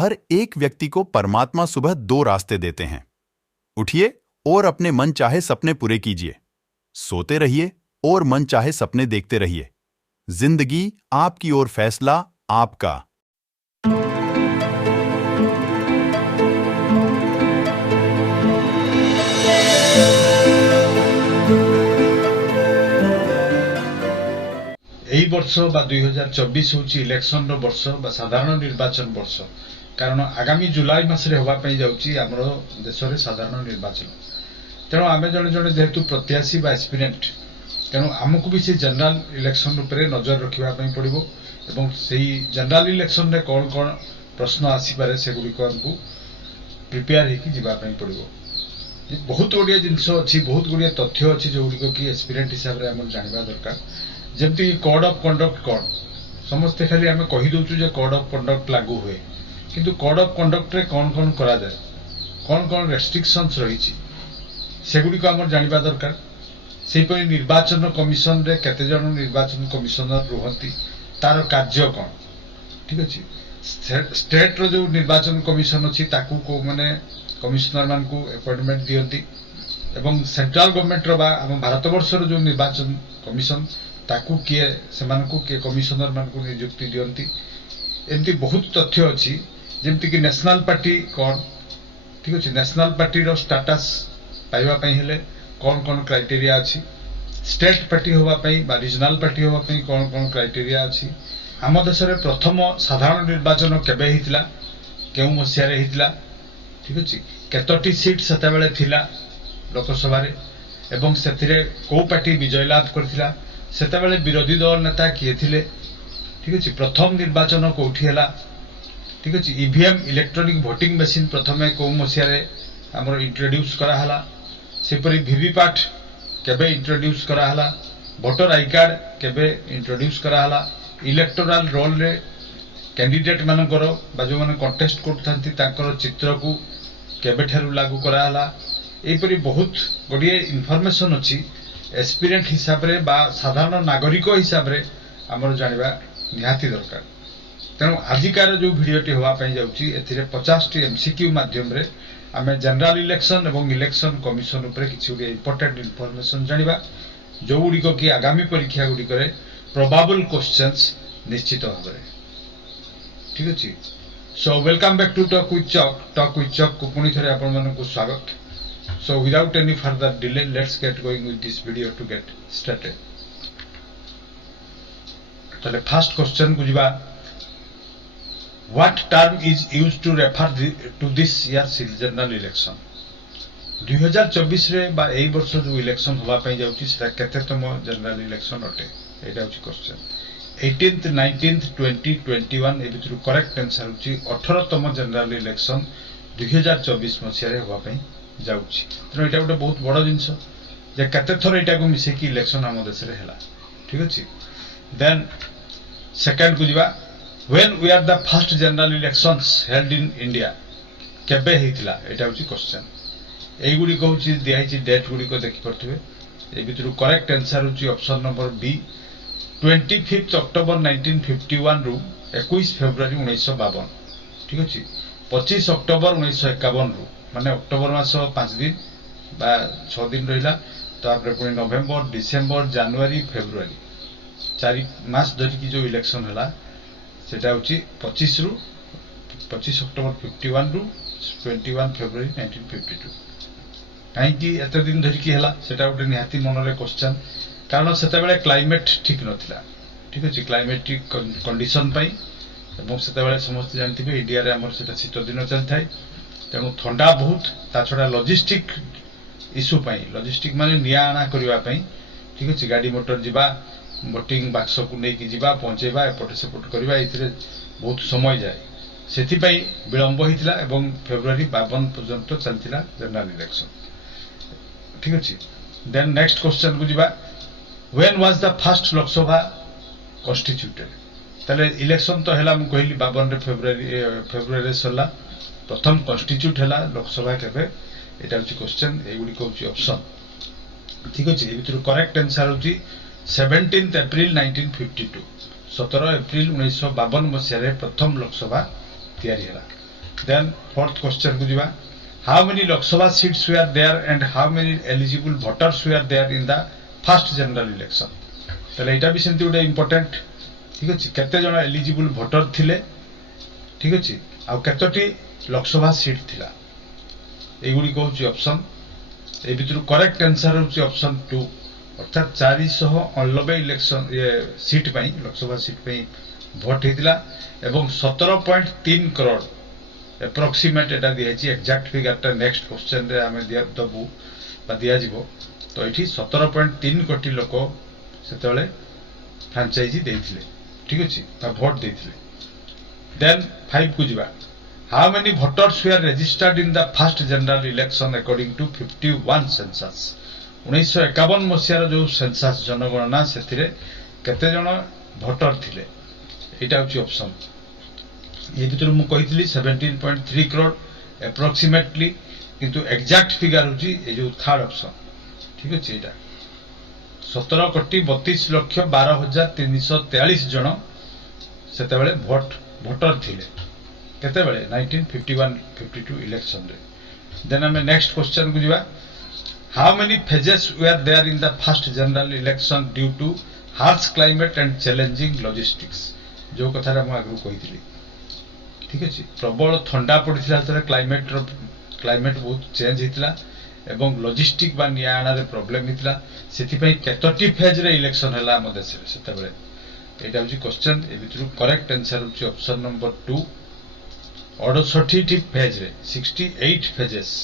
हर एक व्यक्ति को परमात्मा सुबह 2 रास्ते देते हैं। उठिए और अपने मन चाहे सपने पूरे कीजिए। सोते रहिए और मन चाहे सपने देखते रहिए। जिंदगी आपकी और फैसला आपका। এই বর্ষ বা 2024 হচ্ছে ইলেকশন বর্ষ বা সাধারণ নির্বাচন বর্ষ। কারণ আগামী জুলাই মাসে হওয়া যাচ্ছি আমার দেশের সাধারণ নির্বাচন। তেমন আমি জনে জনে যেহেতু প্রত্যাশী বা এসপিরেন্ট, তেমন আমକୁ भी से जनरल इलेक्शन উপরে নজর রাখিবা ପାଇଁ পড়িব এবং সেই जनरल इलेक्शन रे কোন কোন প্রশ্ন আসিপারে সেগুলি আমକୁ প্রিপেয়ার ହେଇକି ଯିବା ପାଇଁ ପଡିବ। ବହୁତ ଗୁଡ଼ିଏ ଜିନିଷ ଅଛି, ବହୁତ ଗୁଡ଼ିଏ ତଥ୍ୟ ଅଛି ଯୋଉଗୁଡ଼ିକ କି ଏସପିରେଣ୍ଟ ହିସାବରେ ଆମର ଜାଣିବା ଦରକାର। ଯେମିତି କୋଡ୍ ଅଫ୍ କଣ୍ଡକ୍ଟ କ'ଣ, ସମସ୍ତେ ଖାଲି ଆମେ କହିଦେଉଛୁ ଯେ କୋଡ୍ ଅଫ୍ କଣ୍ଡକ୍ଟ ଲାଗୁ ହୁଏ, କିନ୍ତୁ କୋଡ୍ ଅଫ୍ କଣ୍ଡକ୍ଟରେ କ'ଣ କ'ଣ କରାଯାଏ, କ'ଣ କ'ଣ ରେଷ୍ଟ୍ରିକ୍ସନ୍ସ ରହିଛି ସେଗୁଡ଼ିକ ଆମର ଜାଣିବା ଦରକାର। ସେହିପରି ନିର୍ବାଚନ କମିଶନରେ କେତେ ଜଣ ନିର୍ବାଚନ କମିଶନର ରୁହନ୍ତି, ତାର କାର୍ଯ୍ୟ କ'ଣ, ଠିକ ଅଛି। ଷ୍ଟେଟ୍ର ଯୋଉ ନିର୍ବାଚନ କମିଶନ ଅଛି ତାକୁ କୋଉମାନେ କମିଶନର ମାନଙ୍କୁ ଆପଏଣ୍ଟମେଣ୍ଟ ଦିଅନ୍ତି ଏବଂ ସେଣ୍ଟ୍ରାଲ ଗଭର୍ଣ୍ଣମେଣ୍ଟର ବା ଆମ ଭାରତବର୍ଷର ଯୋଉ ନିର୍ବାଚନ କମିଶନ ତାକୁ କିଏ ସେମାନଙ୍କୁ କିଏ କମିଶନର ମାନଙ୍କୁ ନିଯୁକ୍ତି ଦିଅନ୍ତି। ଏମିତି ବହୁତ ତଥ୍ୟ ଅଛି। ଯେମିତିକି ନ୍ୟାସନାଲ ପାର୍ଟି କ'ଣ, ଠିକ ଅଛି, ନ୍ୟାସନାଲ ପାର୍ଟିର ଷ୍ଟାଟସ୍ ପାଇବା ପାଇଁ ହେଲେ କ'ଣ କ'ଣ କ୍ରାଇଟେରିଆ ଅଛି, ଷ୍ଟେଟ୍ ପାର୍ଟି ହେବା ପାଇଁ ବା ରିଜନାଲ ପାର୍ଟି ହେବା ପାଇଁ କ'ଣ କ'ଣ କ୍ରାଇଟେରିଆ ଅଛି, ଆମ ଦେଶରେ ପ୍ରଥମ ସାଧାରଣ ନିର୍ବାଚନ କେବେ ହେଇଥିଲା, କେଉଁ ମସିହାରେ ହେଇଥିଲା, ଠିକ ଅଛି, କେତୋଟି ସିଟ୍ ସେତେବେଳେ ଥିଲା ଲୋକସଭାରେ ଏବଂ ସେଥିରେ କୋଉ ପାର୍ଟି ବିଜୟ ଲାଭ କରିଥିଲା, ସେତେବେଳେ ବିରୋଧୀ ଦଳ ନେତା କିଏ ଥିଲେ, ଠିକ ଅଛି, ପ୍ରଥମ ନିର୍ବାଚନ କୋଉଠି ହେଲା, ଠିକ ଅଛି, ଇଭିଏମ୍ ଇଲେକ୍ଟ୍ରୋନିକ ଭୋଟିଂ ମେସିନ୍ ପ୍ରଥମେ କୋଉ ମସିହାରେ ଆମର ଇଣ୍ଟ୍ରୋଡ୍ୟୁସ କରାହେଲା, ସେପରି ଭିଭିପାଟ୍ କେବେ ଇଣ୍ଟ୍ରୋଡ୍ୟୁସ କରାହେଲା, ଭୋଟର ଆଇ କାର୍ଡ କେବେ ଇଣ୍ଟ୍ରୋଡ୍ୟୁସ କରାହେଲା, ଇଲେକ୍ଟୋରାଲ ରୋଲରେ କ୍ୟାଣ୍ଡିଡେଟ୍ ମାନଙ୍କର ବା ଯୋଉମାନେ କଣ୍ଟେଷ୍ଟ କରୁଥାନ୍ତି ତାଙ୍କର ଚିତ୍ରକୁ କେବେଠାରୁ ଲାଗୁ କରାହେଲା। ଏହିପରି ବହୁତ ଗୁଡ଼ିଏ ଇନଫର୍ମେସନ ଅଛି ଏସ୍ପିରେଣ୍ଟ ହିସାବରେ ବା ସାଧାରଣ ନାଗରିକ ହିସାବରେ ଆମର ଜାଣିବା ନିହାତି ଦରକାର। ତେଣୁ ଆଜିକାର ଯୋଉ ଭିଡିଓଟି ହେବା ପାଇଁ ଯାଉଛି ଏଥିରେ 50ଟି MCQ ମାଧ୍ୟମରେ ଆମେ ଜେନେରାଲ ଇଲେକ୍ସନ ଏବଂ ଇଲେକ୍ସନ କମିଶନ ଉପରେ କିଛି ଗୁଡ଼ିଏ ଇମ୍ପୋର୍ଟାଣ୍ଟ ଇନଫର୍ମେସନ ଜାଣିବା ଯୋଉଗୁଡ଼ିକ କି ଆଗାମୀ ପରୀକ୍ଷା ଗୁଡ଼ିକରେ ପ୍ରୋବାବଲ କ୍ୱେଶ୍ଚନ୍ସ ନିଶ୍ଚିତ ଭାବରେ। ଠିକ ଅଛି। So welcome back to talk with Chuck କୁ ପୁଣି ଥରେ ଆପଣମାନଙ୍କୁ ସ୍ୱାଗତ। So without any further delay, let's get going with this video to get started. So the first question ku jiba, what term is used to refer to this year's general election? 2024 रे बा एई वर्ष जो election होबा पई जाउची सेटा केतेतम general election अटे, एटा होची क्वेश्चन। 18th 19th 20 21 ए बितरु करेक्ट आंसर होची 18तम जनरल इलेक्शन 2024 मसिया रे होबा पई जाउची। तेणु एटा गोटे बहुत बड़ जिनस जे केते थर एटा को मिसे कि इलेक्शन आम देश रे हैला, ठीक अछि। देन सेकंड को जिबा, when were the first general elections held in India, केबे हेतिला, एटा होची क्वेश्चन। एई गुडी कहूची दिया हिची डेट गुडी को देखि परथिबे। ए बितरु करेक्ट आंसर होची ऑप्शन नंबर बी 25 अक्टोबर 1951 रु 21 फेब्रुआरी 1952, ठीक अछि। 25 अक्टोबर 1951 रु माने अक्टोबर मास 5 दिन बा 6 दिन रहिला, तापर पुणी नवेम्बर डिसेम्बर जनवरी फेब्रुआरी 4 मास धरि की जो इलेक्शन हला सेटा होची 25 अक्टोबर 51 रु 21 फेब्रुआरी 1952। काहे कि एते दिन धरि की हला सेटा गोटे निहाती मनरे क्वेश्चन, कारण सेते बेले क्लाइमेट ठीक नथिला, ठीक अछि। क्लाइमेटिक कंडीशन पई एवं सेते बेले समस्त जानथिबे इंडिया रे हमर सेटा शीत दिन चलथाय, तेणु थंडा बहुत ता छड़ा लॉजिस्टिक इश्यू पाई, लॉजिस्टिक माने निया आना करबा पाई, ठीक अछि, गाड़ी मोटर जिबा वोटिंग बाक्स को नै कि जिबा पहुंचेबा एपट सेपट करबा इथिरे बहुत समय जाय, सेथि पई विलंब होइतिला एवं फेब्रुआरी 52 पर्यंत चलतिला जनरल इलेक्शन, ठीक अछि। देन नेक्स्ट क्वेश्चन को जिबा, when was the first Lok Sabha constituted, तले इलेक्शन तो हैला हम कहली 52 फेब्रुआरी सरला, प्रथम कॉन्स्टिट्यूट हैला लोकसभा केबे, एटा होची क्वेश्चन। एगुडी कहूची ऑप्शन, ठीक अछि। ए बितरु करेक्ट आंसर होची 17 एप्रिल 1952, 17 एप्रिल 1952 मसिया रे प्रथम लोकसभा तयारी हैला। Then fourth question को ଯିବା, how many Lok Sabha seats were there and how many eligible voters were there in the first general election? ତାହେଲେ ଏଇଟା ବି ସେମିତି ଗୋଟେ important, ଠିକ ଅଛି, କେତେ ଜଣ ଏଲିଜିବୁଲ ଭୋଟର ଥିଲେ, ଠିକ ଅଛି, ଆଉ କେତୋଟି ଲୋକସଭା ସିଟ୍ ଥିଲା, এইগুড়িক হচ্ছে অপশন। এই ভিতରୁ করেক্ট आंसर হচ্ছে অপশন 2, অর্থাৎ 489 ইলেকশন সিট পাই লোকসভা সিট পাই ভোট হইতিলা এবং 17.3 করোड़ এপ্রক্সিমেট এটা দিয়েছি, এক্সাক্ট ফিগারটা নেক্সট কোশ্চেন রে আমি দেবু বা দিয়া যাব। তো এটি 17.3 কোটি লোক সেতবেলে ফ্রাঞ্চাইজি ଦେଇଥିଲେ, ঠিক আছে, বা ভোট ଦେଇଥିଲେ। দেন 5 কু ଯିବା, how many voters were registered in the first general election according to 51 census? 1951 মସିହାର जो सेंसस जनगणना ସେଥିରେ କେତେ ଜଣ ଭୋଟର ଥିଲେ, এটা হচ্ছে অপশন। এই ভিতରୁ ମୁଁ କହିଥିଲି 17.3 crore approximately, কিন্তু এক্সাক্ট ফিগার হচ্ছে এই যে থার্ড অপশন, ঠিক আছে, এটা 17,32,12,343 জন ସେତେବେଳେ ଭୋଟର ଥିଲେ, କେତେବେଳେ 1951-52 ଇଲେକ୍ସନ ରେ। ଦେନ୍ ଆମେ ନେକ୍ସଟ କ୍ୱେଶ୍ଚନ କୁ ଯିବା, how many phases were there in the first general election due to harsh climate and challenging logistics? जो कथा ମୁଁ ଆଗରୁ କହିଥିଲି, ଠିକ ଅଛି, ପ୍ରବଳ ଥଣ୍ଡା ପଡିଥିଲା, ସେତେବେଳେ କ୍ଲାଇମେଟ ବହୁତ ଚେଞ୍ଜ ହେଇଥିଲା ଏବଂ ଲଜିଷ୍ଟିକ ବା ନିଆଁ ଆଣାରେ ପ୍ରୋବ୍ଲେମ ହେଇଥିଲା, ସେଥିପାଇଁ କେତୋଟି ଫେଜ ରେ ଇଲେକ୍ସନ ହେଲା ଆମ ଦେଶରେ ସେତେବେଳେ, ଏଇଟା ହଉଛି କ୍ୱେଶ୍ଚନ। ଏ ଭିତରୁ କରେକ୍ଟ ଆନ୍ସର ହଉଛି ଅପସନ ନମ୍ବର 2, 68ଟି ଫେଜ ରେ 68 ଫେଜେସ୍,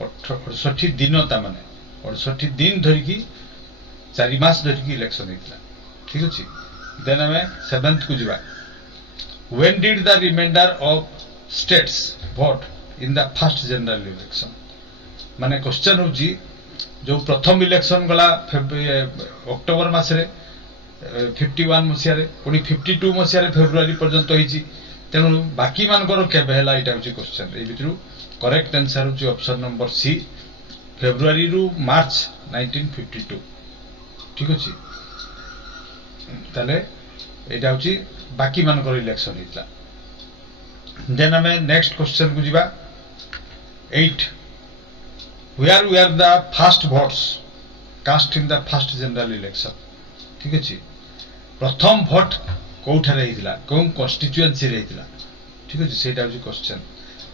68 ଦିନ, ତା ମାନେ 68 ଦିନ ଧରିକି 4 ମାସ ଧରିକି ଇଲେକ୍ସନ ହେଇଥିଲା, ଠିକ ଅଛି। ଦେନ୍ ଆମେ 7th କୁ ଯିବା, when did the remainder of states vote in the first general election? ମାନେ क्वेश्चन होची जो प्रथम इलेक्शन गला अक्टोबर मासरे 51 मसियारे, पुनी 52 मसियारे फेब्रुआरी पर्यंत होईची, तेणु बाकी मानकर केबे हला, एटा होची क्वेश्चन। ए भितरु करेक्ट आंसर होची ऑप्शन नंबर सी, फेब्रुआरी रु मार्च 1952, ठीक अछि। ताले एटा होची बाकी मानकर इलेक्शन हितला। देन हमें नेक्स्ट क्वेश्चन को जिबा 8, where were the first votes cast in the first general election? ठीक अछि, प्रथम भोट कोठारे हितला, कोन कॉन्स्टिट्यूएंसी रे हितला, ठीक अछि, सेटा होची क्वेश्चन।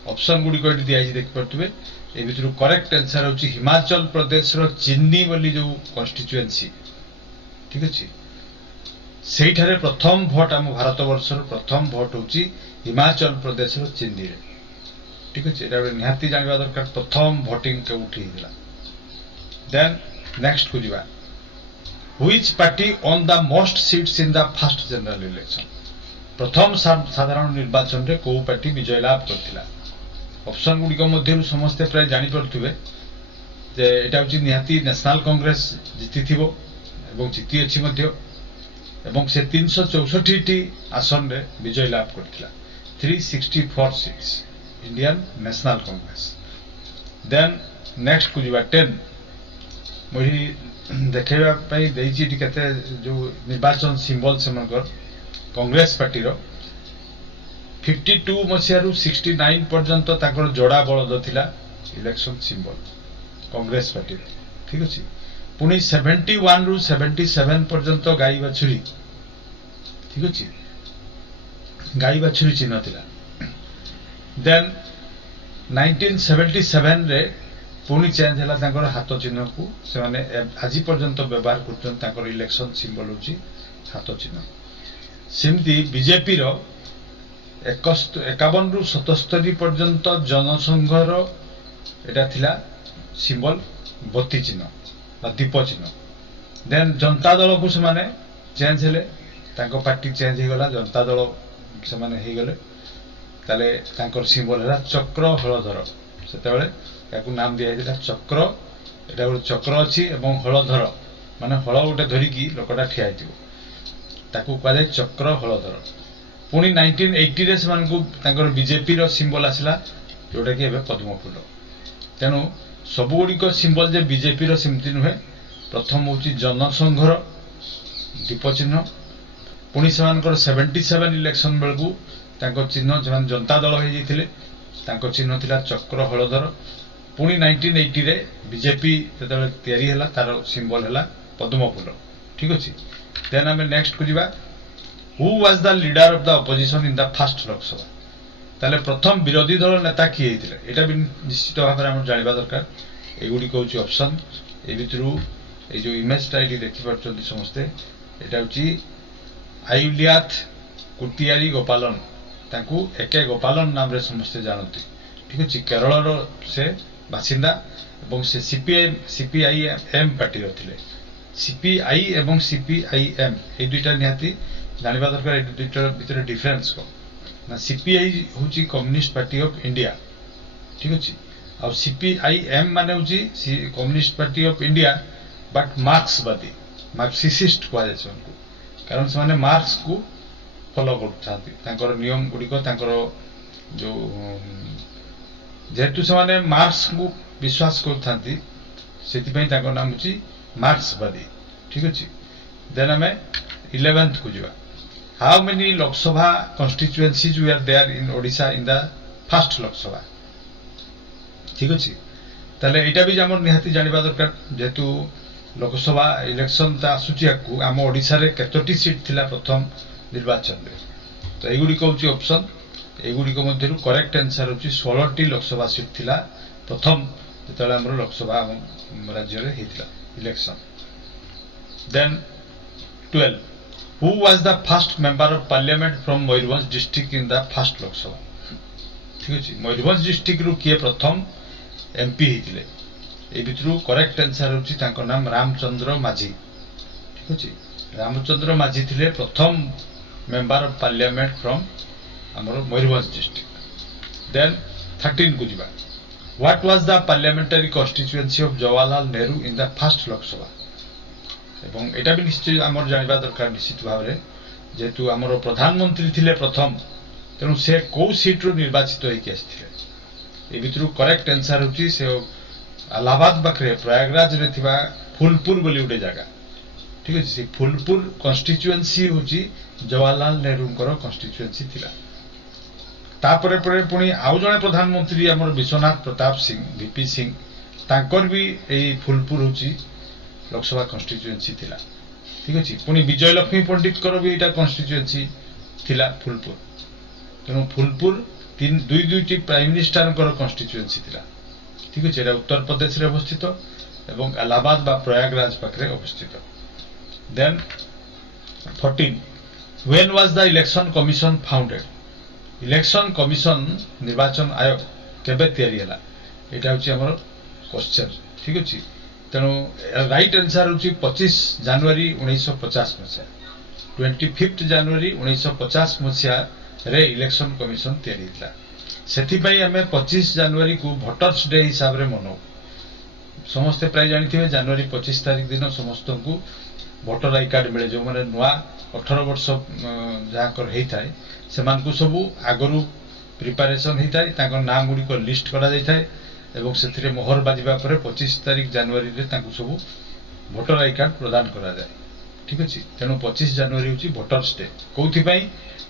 ऑप्शन गुडी कोडी दिया छि देख परतुबे, ए भितरु करेक्ट आंसर होची हिमाचल प्रदेश रो चिन्नी बोली जो कॉन्स्टिट्यूएंसी, ठीक अछि, सेठारे प्रथम भोट हम भारत वर्ष रो प्रथम भोट होची हिमाचल प्रदेश रो चिन्नी रे, ठीक अछि, एटा निहाती जानबा दरकार प्रथम वोटिंग के उठी हितला। देन नेक्स्ट को जिबा, which party won the most seats in the first general election? प्रथम साधारण निर्वाचन रे को पार्टी विजय लाभ करथिला? ऑप्शन गुडी को मध्यरु समस्त प्राय जानि परथुबे जे एटा होची निहाती नेशनल कांग्रेस जिति थिबो एवं जिति अछि मध्य, एवं से 364 टी आसन रे विजय लाभ करथिला, 364 seats Indian National Congress. Then next को जिबा 10, मोही देखैबा पई देइछि केते जो निर्वाचन सिंबल सेमनकर कांग्रेस पार्टी रो 52 मसियारु 69 पर्यंत ताकर जोड़ा बलद थिला इलेक्शन सिंबल कांग्रेस पार्टी, ठीक अछि, पुनी 71 रु 77 पर्यंत गाई बाछुरी, ठीक अछि, गाई बाछुरी चिन्ह थिला। देन 1977 रे पुनी चेंज हला ताकर हाथ चिन्ह को, से माने आज पर्यंत व्यवहार करछन, ताकर इलेक्शन सिंबल होची हाथ चिन्ह। सिमती बीजेपी रो 51 रु 77 पर्यंत जनसंघर एटा थिला सिंबल बत्ती चिन्ह बा दीप चिन्ह। देन जनता दल को से माने चेंज हेले, ताको पार्टी चेंज हे गला, जनता दल से माने हे गले, ताले ताकर सिंबल हला चक्र हलधर, सेतेबेले याकू नाम दिया दिला चक्र, एटा गोटे चक्र अछि एवं हलधर माने हल गोटे धरिकी लोकटा ठिया हिथिबो, ताकू कहले चक्र हलधर। पुनी 1980 रे समान को ताकर बीजेपी रो सिंबल आसिला जोटा कि एबे पद्म फूल। तेनु सब गुडी को सिंबल जे बीजेपी रो सिमति नुहे, प्रथम होची जनसंघर दीप चिन्ह, पुनी समान को 77 इलेक्शन बेलकू ताको चिन्ह जमान जनता दल हे जिथिले तांको चिन्ह थिला चक्र हलधर पुणी 1980 रे बीजेपी जेतेबेले तयारी हैला तार सिंबल हैला पद्म फूल ठीक अछि देन आमे नेक्स्ट को जिबा who was the leader of the opposition in the first Lok Sabha ताले प्रथम विरोधी दल नेता किए हिथिले एटा भी निश्चित भाव हम जानिबा दरकार एगुडी कहउची ऑप्शन ए भितरु ए जो इमेज टाइडी देखि परछथि समस्ते एटा होची आयुलियाथ कुटियारी गोपालन तांकू एके गोपालन नाम रे समस्ते जानती ठीक अछि केरल रो से बासिंदा एवं से सीपीआईएम पार्टी रथिले सीपीआई एवं सीपीआईएम ए दुइटा निहाती जानिबा दरकार ए दुइटा भितर डिफरेंस को ना सीपीआई होची कम्युनिस्ट पार्टी ऑफ इंडिया ठीक अछि और सीपीआईएम माने होची communist Party of India but मार्क्सवादी मार्क्सिस्ट को जाय उनको कारण से माने मार्क्स को फॉलो करथांती तांकर नियम गुडी को तांकर जो जेतु से माने मार्क्स को विश्वास करथांती सेति पई तांकर नाम होची मार्क्सवादी ठीक अछि देन हमें 11th को जिवा how many Lok Sabha constituencies were there in Odisha in the first Lok Sabha ठीक अछि ताले एटा भी हमर निहाती जानिबा दरकार जेतु लोकसभा इलेक्शन ता आसुची को आम ओडिशा रे केतोटी सीट थिला प्रथम निर्वाचन रे तो एगुडी कहउची ऑप्शन एगुडी को मध्यरु करेक्ट आंसर होची 16 टी लोकसभा सीट थिला प्रथम जेतले हमर लोकसभा राज्य रे हेतिला election then 12 who was the first member of parliament from Mayurbhanj district in the first Lok Sabha ठीक अछि मयूरभंज डिस्ट्रिक्ट रु किए प्रथम एमपी हेतिले ए भितरु करेक्ट आंसर होची तांको नाम रामचंद्र माझी ठीक अछि रामचंद्र माझी थिले प्रथम मेंबर ऑफ पार्लियामेंट फ्रॉम हमर मयूरभंज डिस्ट्रिक्ट देन 13 को जिबा what was the parliamentary constituency of Jawaharlal Nehru in the first Lok Sabha एवं एटा भी निश्चित हमर जानिबा दरकार निश्चित भाव रे जेतु हमर प्रधानमंत्री थिले प्रथम तेनु से को सीट रो निर्वाचित होई के आस्थिले ए भितरु करेक्ट आंसर होची से इलाहाबाद बकरे प्रयागराज रे थिबा फूलपुर बोली उडे जागा ठीक अछि से फूलपुर कॉन्स्टिट्यूएंसी होची जवाहरलाल नेहरू को कॉन्स्टिट्यूएंसी थिला तापरे परे पुनी आउ जने प्रधानमंत्री हमर विश्वनाथ प्रताप सिंह वीपी सिंह तांकर भी एई फूलपुर होची लोकसभा कॉन्स्टिट्यूएंसी थिला ठीक अछि पुनी विजय लक्ष्मी पंडित कर भी एटा कॉन्स्टिट्यूएंसी थिला फूलपुर तेनु फूलपुर तीन दुई दुईटी प्राइम मिनिस्टर कर कॉन्स्टिट्यूएंसी थिला ठीक अछि एटा उत्तर प्रदेश रे अवस्थित एवं इलाहाबाद बा प्रयागराज पाखरे अवस्थित then 14 when was the election commission founded election commission निर्वाचन आयोग केबे तयारी हला एटा होची हमर क्वेश्चन ठीक अछि तेनु राइट आंसर होची 25 जनवरी 1950 मसिया 25 जनवरी 1950 मसिया रे इलेक्शन कमिशन तयारी हितला सेति पई हमें 25 जनवरी को वोटर्स डे हिसाब रे मनो समस्त प्राय जानिथिबे जनवरी 25 तारिख दिन समस्त को वोटर आई कार्ड मिले जो माने नुआ 18 वर्ष जहा कर हेई थाए सेमान को सब आगरु प्रिपरेशन हेई थाए ताको नाम गुडी को लिस्ट करा जाई थाए एवं सेथिरे मोहर बाजिबा परे 25 तारिख जनवरी रे ताको सब वोटर आई कार्ड प्रदान करा जाय ठीक अछि तेनु 25 जनवरी होची वोटर्स डे कोथि पई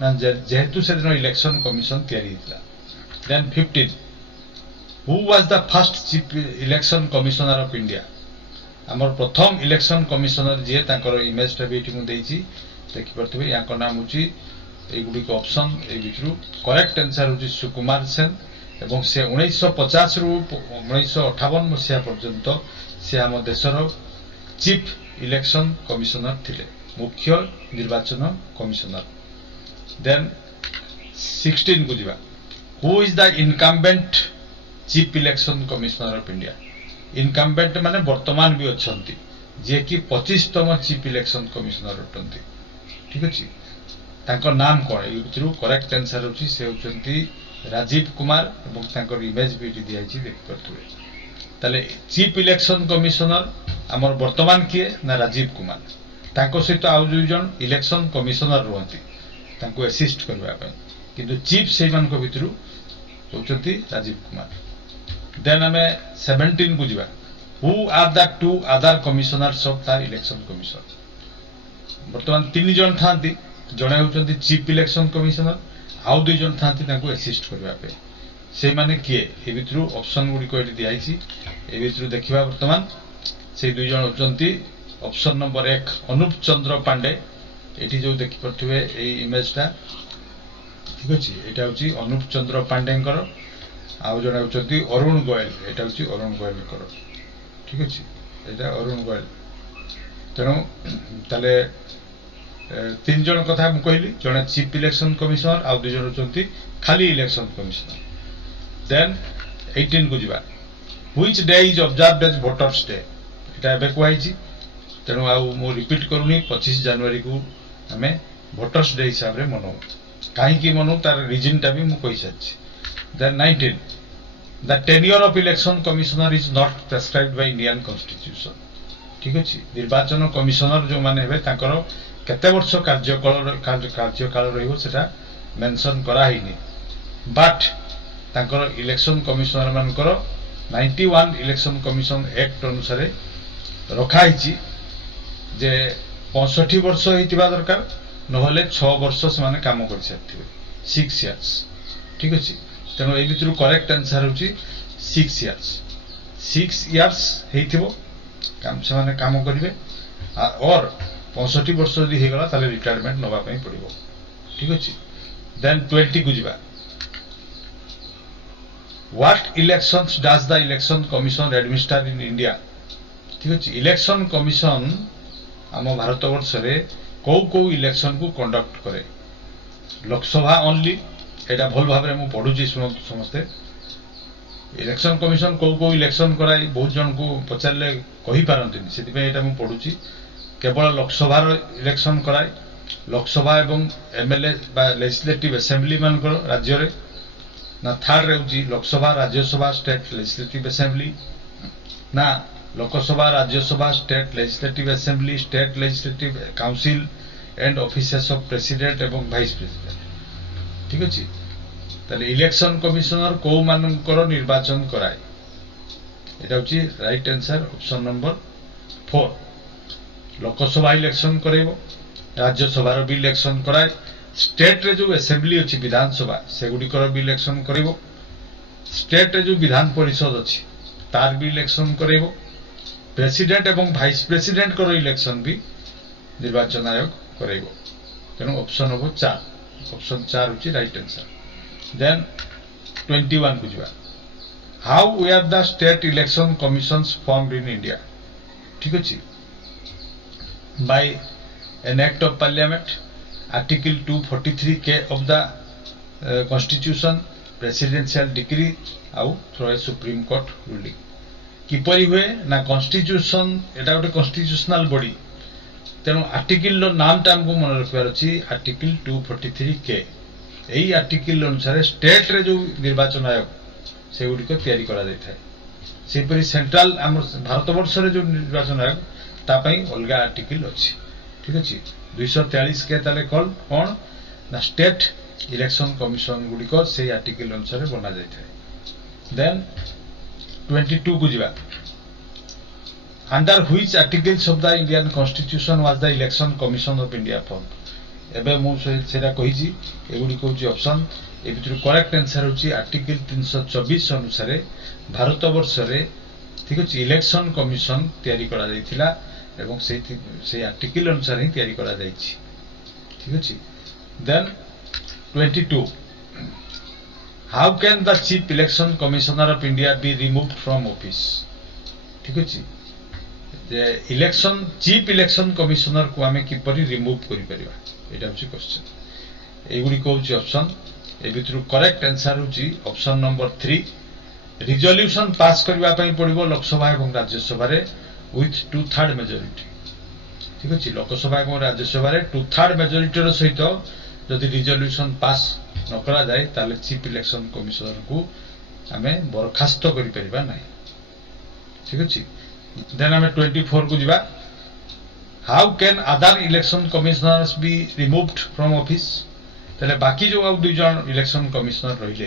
ना जेहेतु से दिन इलेक्शन कमिशन तयारी हितला then 15 who was the first chief election commissioner of India हमर प्रथम इलेक्शन कमिश्नर जे ताकर इमेज टा बेटी मु देइची देखि परथबे याकर नाम होची ए गुडी को ऑप्शन ए भितरु करेक्ट आंसर होची सुकुमार सेन एवं से 1950 रु 1958 मसिया पर्यंत से हम देशर चीफ इलेक्शन कमिश्नर थिले मुख्य निर्वाचन कमिश्नर देन 16 को जिबा who is the incumbent chief election commissioner of India incumbent माने वर्तमान भी अछंती जे कि 25तम चीफ इलेक्शन कमिश्नर अटंती ठीक अछि तांकर नाम कोन ए भितरु करेक्ट आंसर होची से होचंती राजीव कुमार एवं तांकर इमेज भी दिया छी देख परथुए ताले चीफ इलेक्शन कमिश्नर हमर वर्तमान किए ना राजीव कुमार तांको सहित आउ दुई जन इलेक्शन कमिश्नर रहंती तांको असिस्ट करबा पय किंतु चीफ सेमान को भितरु होचंती राजीव कुमार देन हमें 17 को जिबा who are the two other commissioners of the election commission वर्तमान तीन जन थांती जणे होचंती चीफ इलेक्शन कमिश्नर आउ दुई जन थांती तांको असिस्ट करबा पे से माने किए ए भितरु ऑप्शन गुडी को एटी दियाइछि ए भितरु देखिबा वर्तमान से दुई जण होचंती ऑप्शन नंबर 1 अनुप चंद्र पांडे एटी जो देखि परथिबे ए इमेजटा ठीक अछि एटा होछि अनुप चंद्र पांडेंकर आउ जण होचंती अरुण गोयल एटा होछि अरुण गोयल कर ठीक अछि एटा अरुण गोयल तेणु ताले तीन जन कथा मु कहली जने चीफ इलेक्शन कमिश्नर आउ दुई जण होचंती खाली इलेक्शन कमिश्नर देन 18 को जिबा which day is observed as voters day एटा एबे कोआइछि तेणु आउ मु रिपीट करूनी 25 जनवरी को हमें वोटर्स डे हिसाब रे मनाऊ काहे की मनाऊ तार रीजन टा भी मु कहि सच्छि then 19 the tenure of election commissioner is not prescribed by Indian constitution ठीक अछि निर्वाचन कमिश्नर जो माने हेबे ताकर केते वर्ष कार्यकाल रहइबो सेटा मेंशन करा हिनी बट ताकर इलेक्शन कमिश्नर मानकर 91 इलेक्शन कमिशन एक्ट अनुसार रखा हिची जे 65 वर्ष होइतिबा दरकार नहले 6 वर्ष से माने काम कर सकथिबे 6 इयर्स ठीक अछि तेनो ए भितरु करेक्ट आंसर होची 6 इयर्स 6 इयर्स हेइतिबो काम से माने काम करिवे और 65 वर्ष जदि हे गला ताले रिटायरमेंट नबा पई पड़िबो ठीक अछि देन 20 को जिबा what elections does the election commission administer in India ठीक अछि इलेक्शन कमिशन आम भारत वर्ष रे को इलेक्शन को कंडक्ट करे लोकसभा ओनली एटा भल भाबरे मु पढुची समस्ते इलेक्शन कमिशन को इलेक्शन कराई बहुत जन को पचारले कहि पारंतिनी सेति पे एटा मु पढुची केवल लोकसभा इलेक्शन कराई लोकसभा एवं एमएलए बा लेजिस्लेटिव असेंबली मान को राज्य रे ना थर्ड रेउची Lok Sabha Rajya Sabha state legislative assembly ना Lok Sabha Rajya Sabha state legislative assembly state legislative council and officers of president एवं वाइस प्रेसिडेंट ठीक अछि ताले इलेक्शन कमिश्नर को मानकर निर्वाचन कराए एटा होची right answer option number 4 Lok Sabha election करेबो राज्यसभा रो भी इलेक्शन कराए स्टेट रे जो असेंबली अछि विधानसभा सेगुडी कर भी इलेक्शन करेबो स्टेट रे जो विधान परिषद अछि तार भी इलेक्शन करेबो प्रेसिडेंट एवं वाइस प्रेसिडेंट कर इलेक्शन भी निर्वाचन आयोग करेबो तेनु ऑप्शन हो 4 ऑप्शन 4 होची राइट आंसर देन 21 को जिबा how were the state election commissions formed in India ठीक अछि by an act of parliament article 243 K of the constitution presidential decree आउ through a supreme court ruling किपरि हुए ना कॉन्स्टिट्यूशन एटा गोटे कॉन्स्टिट्यूशनल बॉडी तेणु आर्टिकल रो नाम टा हमको मन रखबार अछि आर्टिकल 243 के एही आर्टिकल अनुसार स्टेट रे जो निर्वाचन आयोग से गुडी को तयारी करा जाय थाए सेपरि सेंट्रल हम भारत वर्ष रे जो निर्वाचन आयोग ता पई अलगा आर्टिकल अछि ठीक अछि 243 के ताले कोन ना स्टेट इलेक्शन कमिशन गुडी को से आर्टिकल अनुसार बना जाय थाए देन 22 को जिबा under which articles of the Indian constitution was the election commission of India form एबे मु सेरा कहिजी एगुडी कोची ऑप्शन ए भितर करेक्ट आंसर होची आर्टिकल 324 अनुसार भारत वर्ष रे ठीक अछि इलेक्शन कमिशन तयारी करा जायतिला एवं से आर्टिकल अनुसार ही तयारी करा जायछि ठीक अछि then 22 how can the chief election commissioner of India be removed from office ठीक अछि जे इलेक्शन चीफ इलेक्शन कमिश्नर को हमें किपरि रिमूव करि परिबा एटा होची क्वेश्चन एगुडी को होची ऑप्शन ए भितरु करेक्ट आंसर होची ऑप्शन नंबर 3 रिजोल्यूशन पास करबा पई पड़िबो लोकसभा एवं राज्यसभा रे विथ 2/3 मेजॉरिटी ठीक अछि लोकसभा एवं राज्यसभा रे 2/3 मेजॉरिटी रो सहित जदि रिजोल्यूशन पास न करा जाय ताले चीफ इलेक्शन कमिश्नर को हमें बरखास्त करि परिबा नै ठीक अछि देन हमें 24 को जिबा how can other election commissioners B removed from office तले बाकी जो अब दुई जन इलेक्शन कमिश्नर रहिले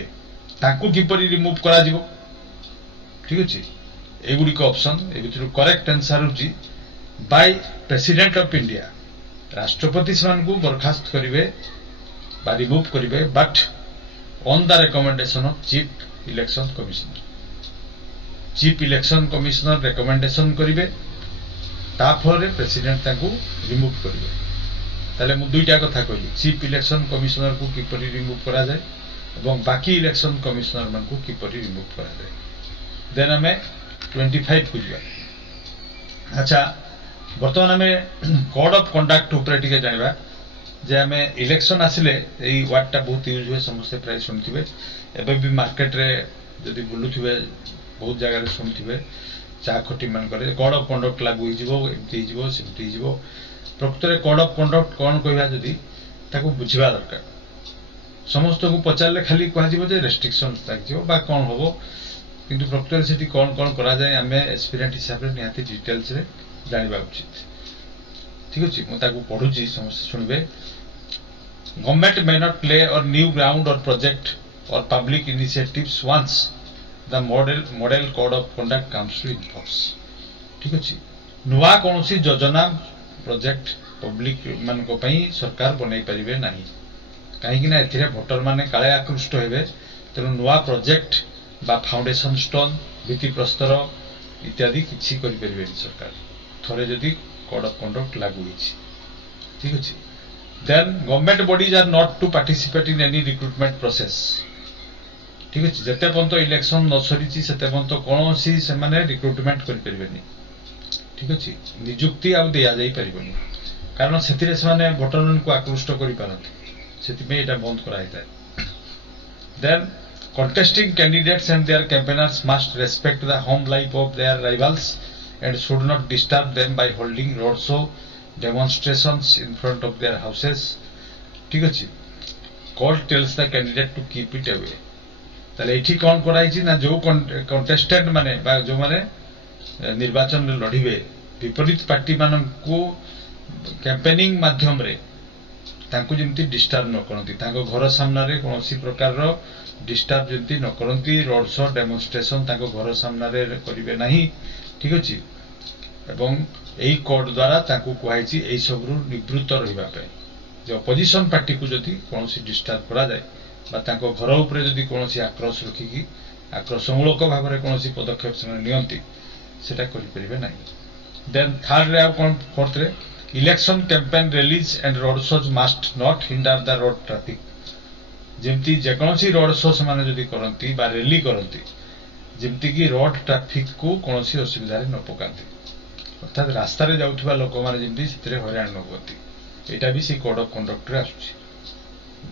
ताकू किपरि रिमूव करा जिवो ठीक अछि एगुडी को ऑप्शन ए भितर करेक्ट आंसर होची बाय प्रेसिडेंट ऑफ इंडिया राष्ट्रपति सान को बरखास्त करिवे बा रिमूव करिवे but on the recommendation of chief election commissioner chief election commissioner recommendation करिवे ताफरे प्रेसिडेंट ताकू रिमूव करिवे ताले मु दुईटा कथा कहली चीफ इलेक्शन कमिशनर को किपरि रिमूव करा जाय एवं बाकी इलेक्शन कमिशनर मान को किपरि रिमूव करा जाय देन हमें 25 को जिवा अच्छा बर्तमान हमें कोड ऑफ कंडक्ट ऊपर टिके जानिबा जे हमें इलेक्शन आसिले एई वर्ड टा बहुत यूज हुए समस्त प्राय सुनथिबे एबे भी मार्केट रे जदी बुलुथिबे बहुत जगह रे सुनथिबे चा खटी मान करे कोड ऑफ कंडक्ट लागू हो जिवो एमती जिवो सिमती जिवो प्रकृତରେ कोड ऑफ कंडक्ट कोन कहबा जदी ताको बुझिबा दरकार समस्त को पचारले खाली कह जिवो जे रेस्ट्रिक्शंस लागियो बा कोन होबो किंतु प्रकृତରେ सेठी कोन कोन करा जाय हमें एक्सपीरियंस हिसाब रे निहाती डिटेल्स रे जानिबा उचित ठीक अछि मु ताको पढुची समस्त सुनबे government may not play or new ground or project or public initiatives once the model code of conduct comes to enforce ठीक अछि नुवा कोनोसी योजना प्रोजेक्ट पब्लिक मान को पई सरकार बनै परिबे नाही काहे कि ना एथिरे वोटर माने काळे आकृष्ट हेबे तेनु नुवा प्रोजेक्ट बा फाउंडेशन स्टोन भित्ति प्रस्तर इत्यादि किछि करि परिबे सरकार थरे जदी कोड ऑफ कंडक्ट लागू हिछि ठीक अछि then government bodies are not to participate in any recruitment process ठीक अछि जते पंतो इलेक्शन न सरिछि सेते पंतो कोनोसी से माने रिक्रुटमेंट करि परिबेनी ठीक अछि नियुक्ति आ दिया जाई परिबनी कारण सेतिरे से माने वोटर को आकृष्ट करि पारନ୍ତି सेति में एटा बंद कराइ थाए then contesting candidates and their campaigners must respect the home life of their rivals and should not disturb them by holding road show demonstrations in front of their houses ठीक अछि court tells the candidate to keep it away ताले एठी कोन कराइ छि ना जो contestant माने बा जो माने निर्वाचन रे लढिबे विपरीत पार्टी मानन को कैंपेनिंग माध्यम रे तांको जेंति डिस्टर्ब न करंती तांको घर सामना रे कोनोसी प्रकार रो डिस्टर्ब जेंति न करंती रोड शो डेमोन्स्ट्रेशन तांको घर सामना रे करिवे नाही ठीक अछि एवं एई कोड द्वारा तांको कुहाई छि एई सब रु निवृत्त रहिबा पे जे अपोजिशन पार्टी को जति कोनोसी डिस्टर्ब करा जाय बा तांको घर ऊपर जति कोनोसी आक्रोश रखि कि आक्रोशमूलक भाव रे कोनोसी पदक्षेप से नियंती सेटा करि परिबे नाही देन थर्ड रे कोन फोर्थ रे election campaign rallies and road shows must not hinder the road traffic जेमती जे कोनोसी रोड शो से माने जदी करंती बा रैली करंती जेमती कि रोड ट्रैफिक को कोनोसी असुविधा रे न पकांती अर्थात रास्ता रे जाउथबा लोक माने जेमती सितरे हैरान न होती एटा भी सी कोड ऑफ कंडक्ट रे आछी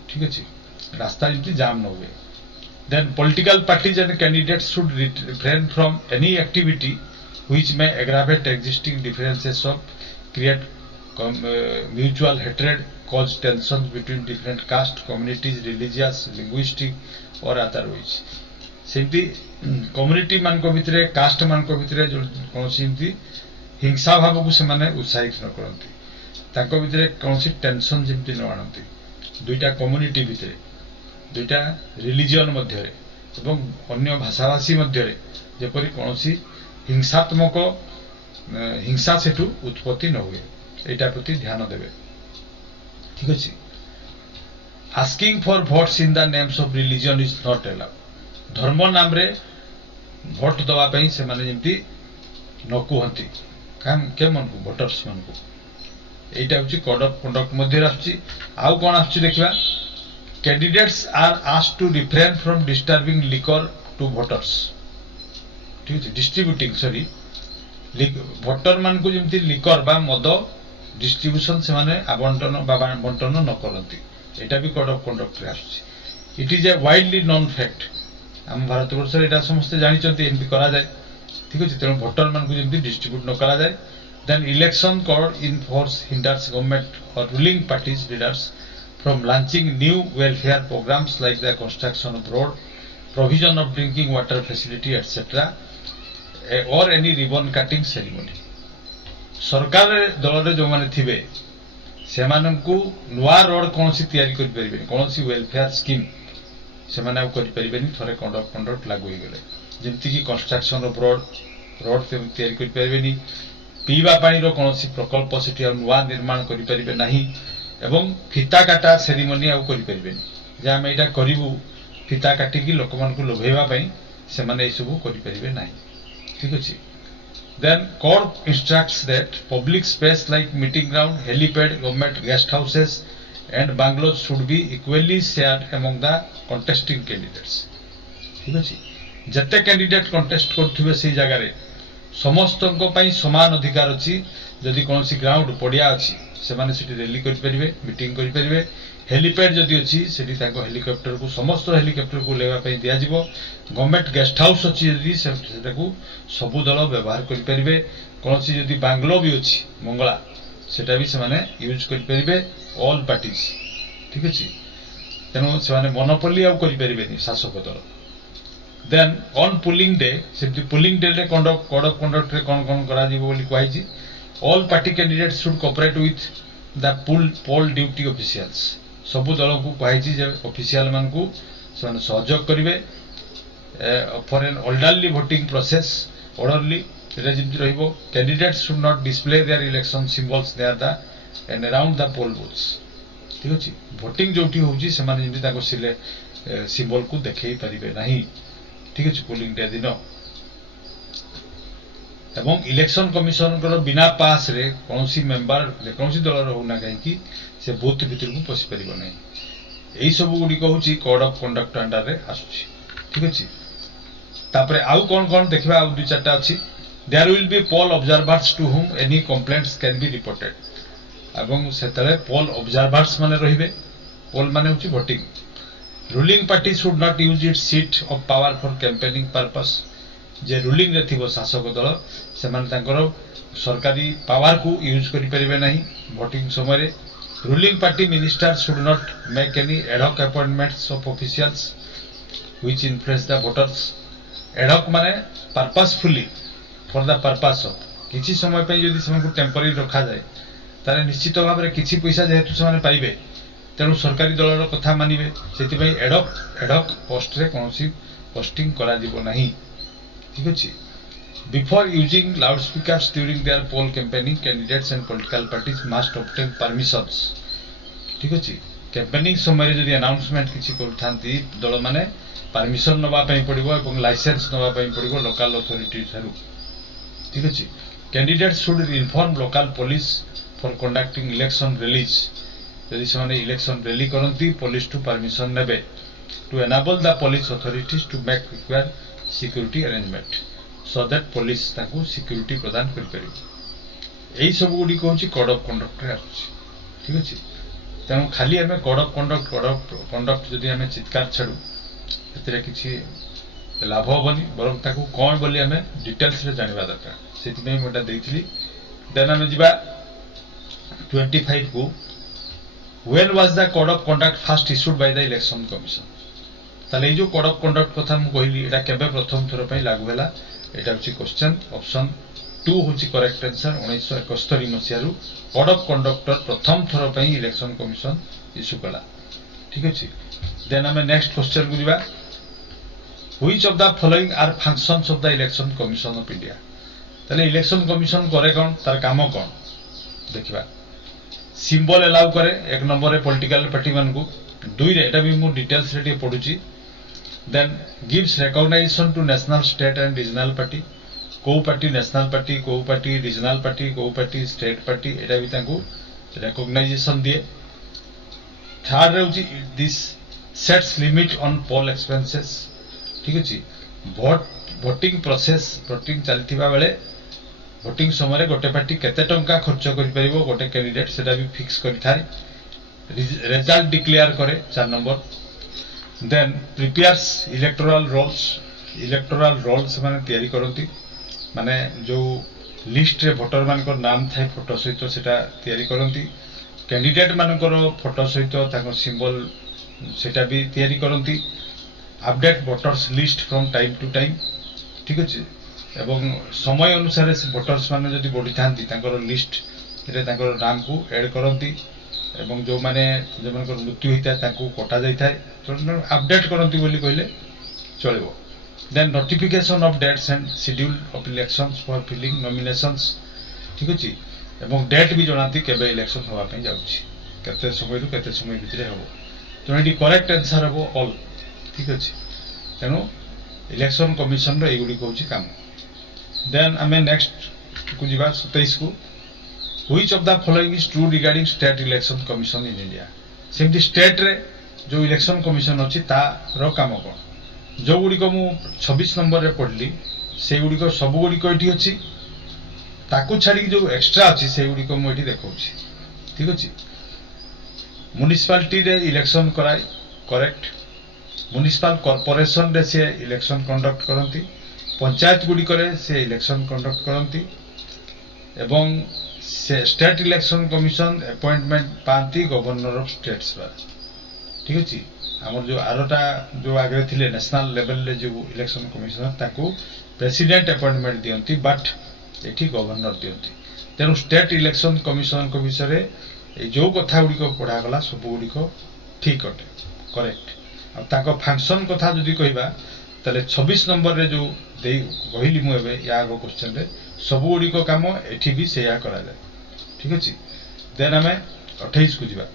ठीक अछि रास्ता जेमती जाम न होवे then political parties and candidates should refrain from any activity which may aggravate existing differences or create mutual hatred cause tensions between different caste communities religious linguistic or otherwise सेमती community मान को भितरे कास्ट मान को भितरे जो कोनोसी एमती हिंसा भाव को से माने उत्साहित न करंती ताको भितरे कोनोसी टेंशन जेमती न आनंती दुईटा कम्युनिटी भितरे दुईटा रिलीजियन मध्य रे एवं अन्य भाषाभाषी मध्य रे जेपरि कोनोसी हिंसात्मक हिंसा सेठु उत्पत्ति न हुए एटा प्रति ध्यान देबे ठीक अछि asking for votes in the names of religion is not allowed धर्म नाम रे वोट दवा पई से माने जेमती न कुहंती काम के मन को वोटर्स मन को एटा होची कोड ऑफ कंडक्ट मध्य राखछि आउ कोन आछि देखिबा candidates are asked to refrain from disturbing liquor to voters ठीक है distributing sorry voter मान को जेमती लिकर बा मद डिस्ट्रीब्यूशन से माने आवंटन बा बंटन न करंती एटा भी कोड ऑफ कंडक्ट रे आछि it is a widely known fact हम भारत वर्ष रे एटा समस्त जानि चंती एमती करा जाय ठीक है तेनु voter मान को जेमती डिस्ट्रीब्यूट न करा जाय then election code in force hinders government or ruling parties leaders from launching new welfare programs like the construction of road, provision of drinking water facility, etc., or any ribbon cutting ceremony. सरकार दल रे जो माने थिबे से मानन को नुआ road कोनसी तयारी करि परिबेनी कोनसी वेलफेयर स्कीम से माने करि परिबेनी थरे कोड ऑफ कंडक्ट लागू होई गेले जेमति कि कंस्ट्रक्शन ऑफ रोड से तयारी करि परिबेनी पीवा पानी रो कोनसी प्रकल्प सेठी नुआ निर्माण करि परिबे नाही एवं फिता काटा सेरेमनी आउ करि परिबेनी जे हम एटा करिवु ଫିତା କାଟିକି ଲୋକମାନଙ୍କୁ ଲୋଭେଇବା ପାଇଁ ସେମାନେ ଏସବୁ କରିପାରିବେ ନାହିଁ। ଠିକ ଅଛି। Then court instructs that public space like meeting ground, helipad, government guest houses and bungalows should be equally shared among the contesting candidates. ठीक अछि। जते कैंडिडेट कंटेस्ट करथुबे सेही जगह रे समस्तଙ୍କ ପାଇଁ समान अधिकार अछि। जदि कोनोसी ग्राउंड पडिया अछि से माने सिटी रैली करि परिबे, मीटिंग करि परिबे। हेलीपैड जदि अछि सेठी ताको हेलीकॉप्टर को समस्त हेलीकॉप्टर को लेवा ପାଇଁ दिया जिवो। गवर्नमेंट गेस्ट हाउस अछि जदि सेटा को सबु दल व्यवहार करि परिबे। कोनोसी जदि बांग्लो भी अछि मंगला सेटा भी से माने यूज करि परिबे ऑल पार्टीज। ठीक अछि। तेनो से माने मोनोपोली आ करि परिबेनी शासक दल। देन ऑन पोलिंग डे सेठी पोलिंग डे रे कोड ऑफ कंडक्ट रे कोन कोन करा जिवो बोली कहै छी। All party candidates should cooperate with the poll duty officials. सबु दल को कहै छी जे ऑफिशियल मान को से माने सहयोग करिवे for an orderly voting process. Orderly एटा जिमति रहिबो। Candidates should not display their election symbols there the end around the poll booths. ठीक अछि। वोटिंग जोटी होउची से माने जिमति ताको सिले सिंबल को देखै परिबे नाही। ठीक अछि। पोलिंग डे दिन एवं इलेक्शन कमिशन को बिना पास रे कोनोसी मेंबर जे कोनोसी दल रो होना काहे कि से बूथ भीतर को पसि परिबो नै। एई सब गुडी कहूची कोड ऑफ कंडक्ट अंडर रे आसुची। ठीक अछि। तापरे आउ कोन कोन देखबा आउ दु चारटा अछि। There will be poll observers to whom any complaints can be reported. एवं सेतले पोल ऑब्जर्वर्स माने रहिबे। पोल माने होची voting. Ruling party should not use its seat of power for campaigning purpose. जे रूलिंग रे थिबो शासक दल से माने तांकर सरकारी पावर को यूज करि परिबे नाही वोटिंग समय रे। Ruling party minister should not make any ad hoc appointments of officials which influence the voters. Ad hoc माने purposefully for the purpose of किछि समय पे यदि समय को टेम्पररी रखा जाए तारे निश्चित भाव रे किछि पैसा जेहेतु से माने पाइबे तेणु सरकारी दलर कथा मानिबे। सेति पई एडहॉक पोस्ट रे कोनोसी पोस्टिंग करा दिबो नाही। ठीक अछि। Before using loudspeakers during their poll campaigning, candidates and political parties must obtain permissions. ठीक अछि। कैंपेनिंग समय जदि अनाउंसमेंट किछि करथांती दल माने परमिशन नबा पई पड़िबो एवं लाइसेंस नबा पई पड़िबो लोकल अथॉरिटी थारु। ठीक अछि। Candidates should inform local police for conducting election rallies. यदि से माने इलेक्शन रैली करंती पुलिस टू परमिशन नेबे to enable the police authorities to make required security arrangement so that police ताकू सिक्योरिटी प्रदान करि परिबो। एई सब गुडी कहूची कोड ऑफ कंडक्ट रे आछी। ठीक अछि। तेणु खाली हमें कोड ऑफ कंडक्ट जदि हमें चित्कार छाड़ू एतरे किछि लाभ होबनी बरं ताकू कोन बोली हमें डिटेल्स रे जानिबा दरकार। सेति में मोटा देइथिली। देन हमें जिबा 25 को when was the code of conduct first issued by the election commission। ताले जो कोड ऑफ कंडक्ट कथा मु कहिली एटा केबे प्रथम थोर पई लागू होला एटा होची क्वेश्चन। ऑप्शन 2 होची करेक्ट आंसर। 1971 मसिया रु कोड ऑफ कंडक्ट प्रथम थोर पई इलेक्शन कमिशन इशू कला। ठीक अछि। देन हमें नेक्स्ट क्वेश्चन को जिबा which of the following are functions of the election commission of India. ताले इलेक्शन कमिशन करे कोन तार काम कोन देखिबा। सिंबल अलाउ करे एक नंबर रे पॉलिटिकल पार्टी मान को। 2 रे एटा भी मु डिटेल्स रे पढुची। Then gives recognition to national state and regional party. को पार्टी नेशनल पार्टी को पार्टी रीजनल पार्टी को पार्टी स्टेट पार्टी एटा भी तांको रिकॉग्नाइजेशन दिए। थर्ड रे होची this sets limit on poll expenses. ठीक अछि। वोटिंग प्रोसेस वोटिंग चलथिबा बेले वोटिंग समय गोटे पार्टी केते टंका खर्च करि परिबो गोटे कैंडिडेट सेटा भी फिक्स करि थाए। रिजल्ट डिक्लेयर करे 4 number. Then prepares electoral rolls माने तयारी करंती माने जो लिस्ट रे वोटर मानकर नाम थाए फोटो सहित सेटा तयारी करंती। कैंडिडेट मानकर फोटो सहित ताको सिंबल सेटा भी तयारी करंती। Update voters list from time to time. ठीक अछि। एवं समय अनुसार से वोटर्स माने जदि बढ़ी थांती तांकर लिस्ट रे तांकर नाम को ऐड करंती एवं जो माने जेमनकर मृत्यु होइता तांको कटा जाय थाए अपडेट करंती बोली कहले चलिबो। Then notification of dates and schedule of elections for filling nominations. ठीक अछि। एवं डेट भी जणाती केबे इलेक्शन होवा पई जाउछि केते समय रु केते समय भितरे हबो। तो एटी करेक्ट आंसर हबो ऑल। ठीक अच्छे तेणु इलेक्शन कमिशन एगुड़िक हूँ कम देन आम नेक्स्ट को जीवा 27 को which of the following is true regarding state election commission in India सेमती स्टेट रे जो इलेक्शन कमिशन अच्छी तार काम कौन जो गुड़िक मु 26 नंबर रे पढ़ली से गुड़िक सब गुड़िक ये अच्छी ताकू छाड़ी जो एक्स्ट्रा अच्छी से गुड़िक मुझे देखा ठीक अच्छे म्युनिसिपालिटी रे इलेक्शन कराए करेक्ट म्युनिसिपल कॉर्पोरेशन रे से इलेक्शन कंडक्ट करती पंचायत गुड़िक से इलेक्शन कंडक्ट करती एवं से स्टेट इलेक्शन कमिशन अपॉइंटमेंट पाती गवर्नर ऑफ स्टेट्स ठीक अच्छे आमर जो आरटा जो आगे थे नेशनल लेवल रे जो इलेक्शन कमिशनर ताकू प्रेसिडेंट अपॉइंटमेंट दियंती बट एठी गवर्नर दियंती तेणु स्टेट इलेक्शन कमिशन को विषय जो कथा गुड़िक पढ़ागला सब गुड़िक ठीक अटे करेक्ट आ फंक्शन कथा जदि कहबा ताले 26 नंबर रे जो कहली मुझे या क्वेश्चन रे सब गुड़िक काम एठी भी सेया करा जाए ठीक अच्छे देन आम 28 को जीवा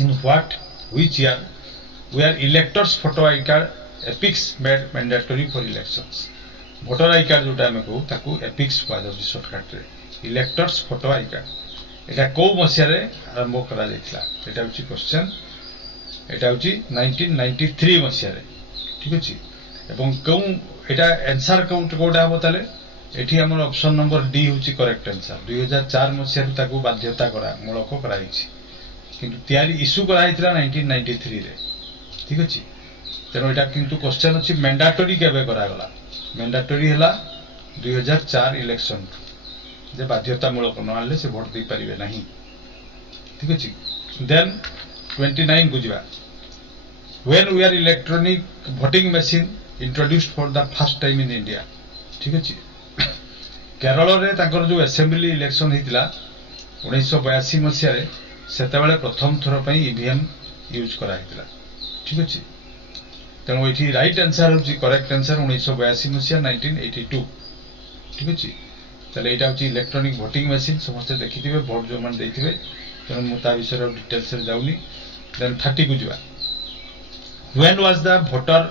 in what which year were electors photo I card EPICs made mandatory for elections voter I card जोटा आम कहू ताकू एपिक्स कह जाउछि शॉर्टकट रे इलेक्टर्स फोटो आई कार्ड एटा को मसिया रे आरंभ करा जायतिला एटा होछि क्वेश्चन एटा होछि 1993 मसिया रे ठीक अछि एवं कौ एटा आंसर काउंट कोडा हो ताले एठी हमर ऑप्शन नंबर डी होछि करेक्ट आंसर 2004 मसिया रे ताकू बाध्यता करा मूलक करा हिछि किंतु तयारी इश्यू करा हितला 1993 रे ठीक अछि तेनो एटा किंतु क्वेश्चन अछि मैंडेटरी केबे करा गला मैंडेटरी हला 2004 इलेक्शन जे बाध्यतामूलक न आनले से भोट दे पारिबे नहीं ठीक अछि देन 29 को जीवा when were electronic voting machine introduced for the first time in India ठीक अछि केरल रे ताकर जो असेंबली इलेक्शन हितला 1982 मसिया रे सेतेबेले प्रथम थर पई ईवीएम यूज करा हितला ठीक अछि तेणु ये राइट आंसर होची करेक्ट आंसर 1982 मसिया 1982 ठीक अछि ताले एटा होची इलेक्ट्रॉनिक वोटिंग मशीन समस्त देखिथिबे भोट जो मन देथिबे तेणु मु ता विषय डिटेल्स रे जाउनी देन 30 को जीवा when was the voter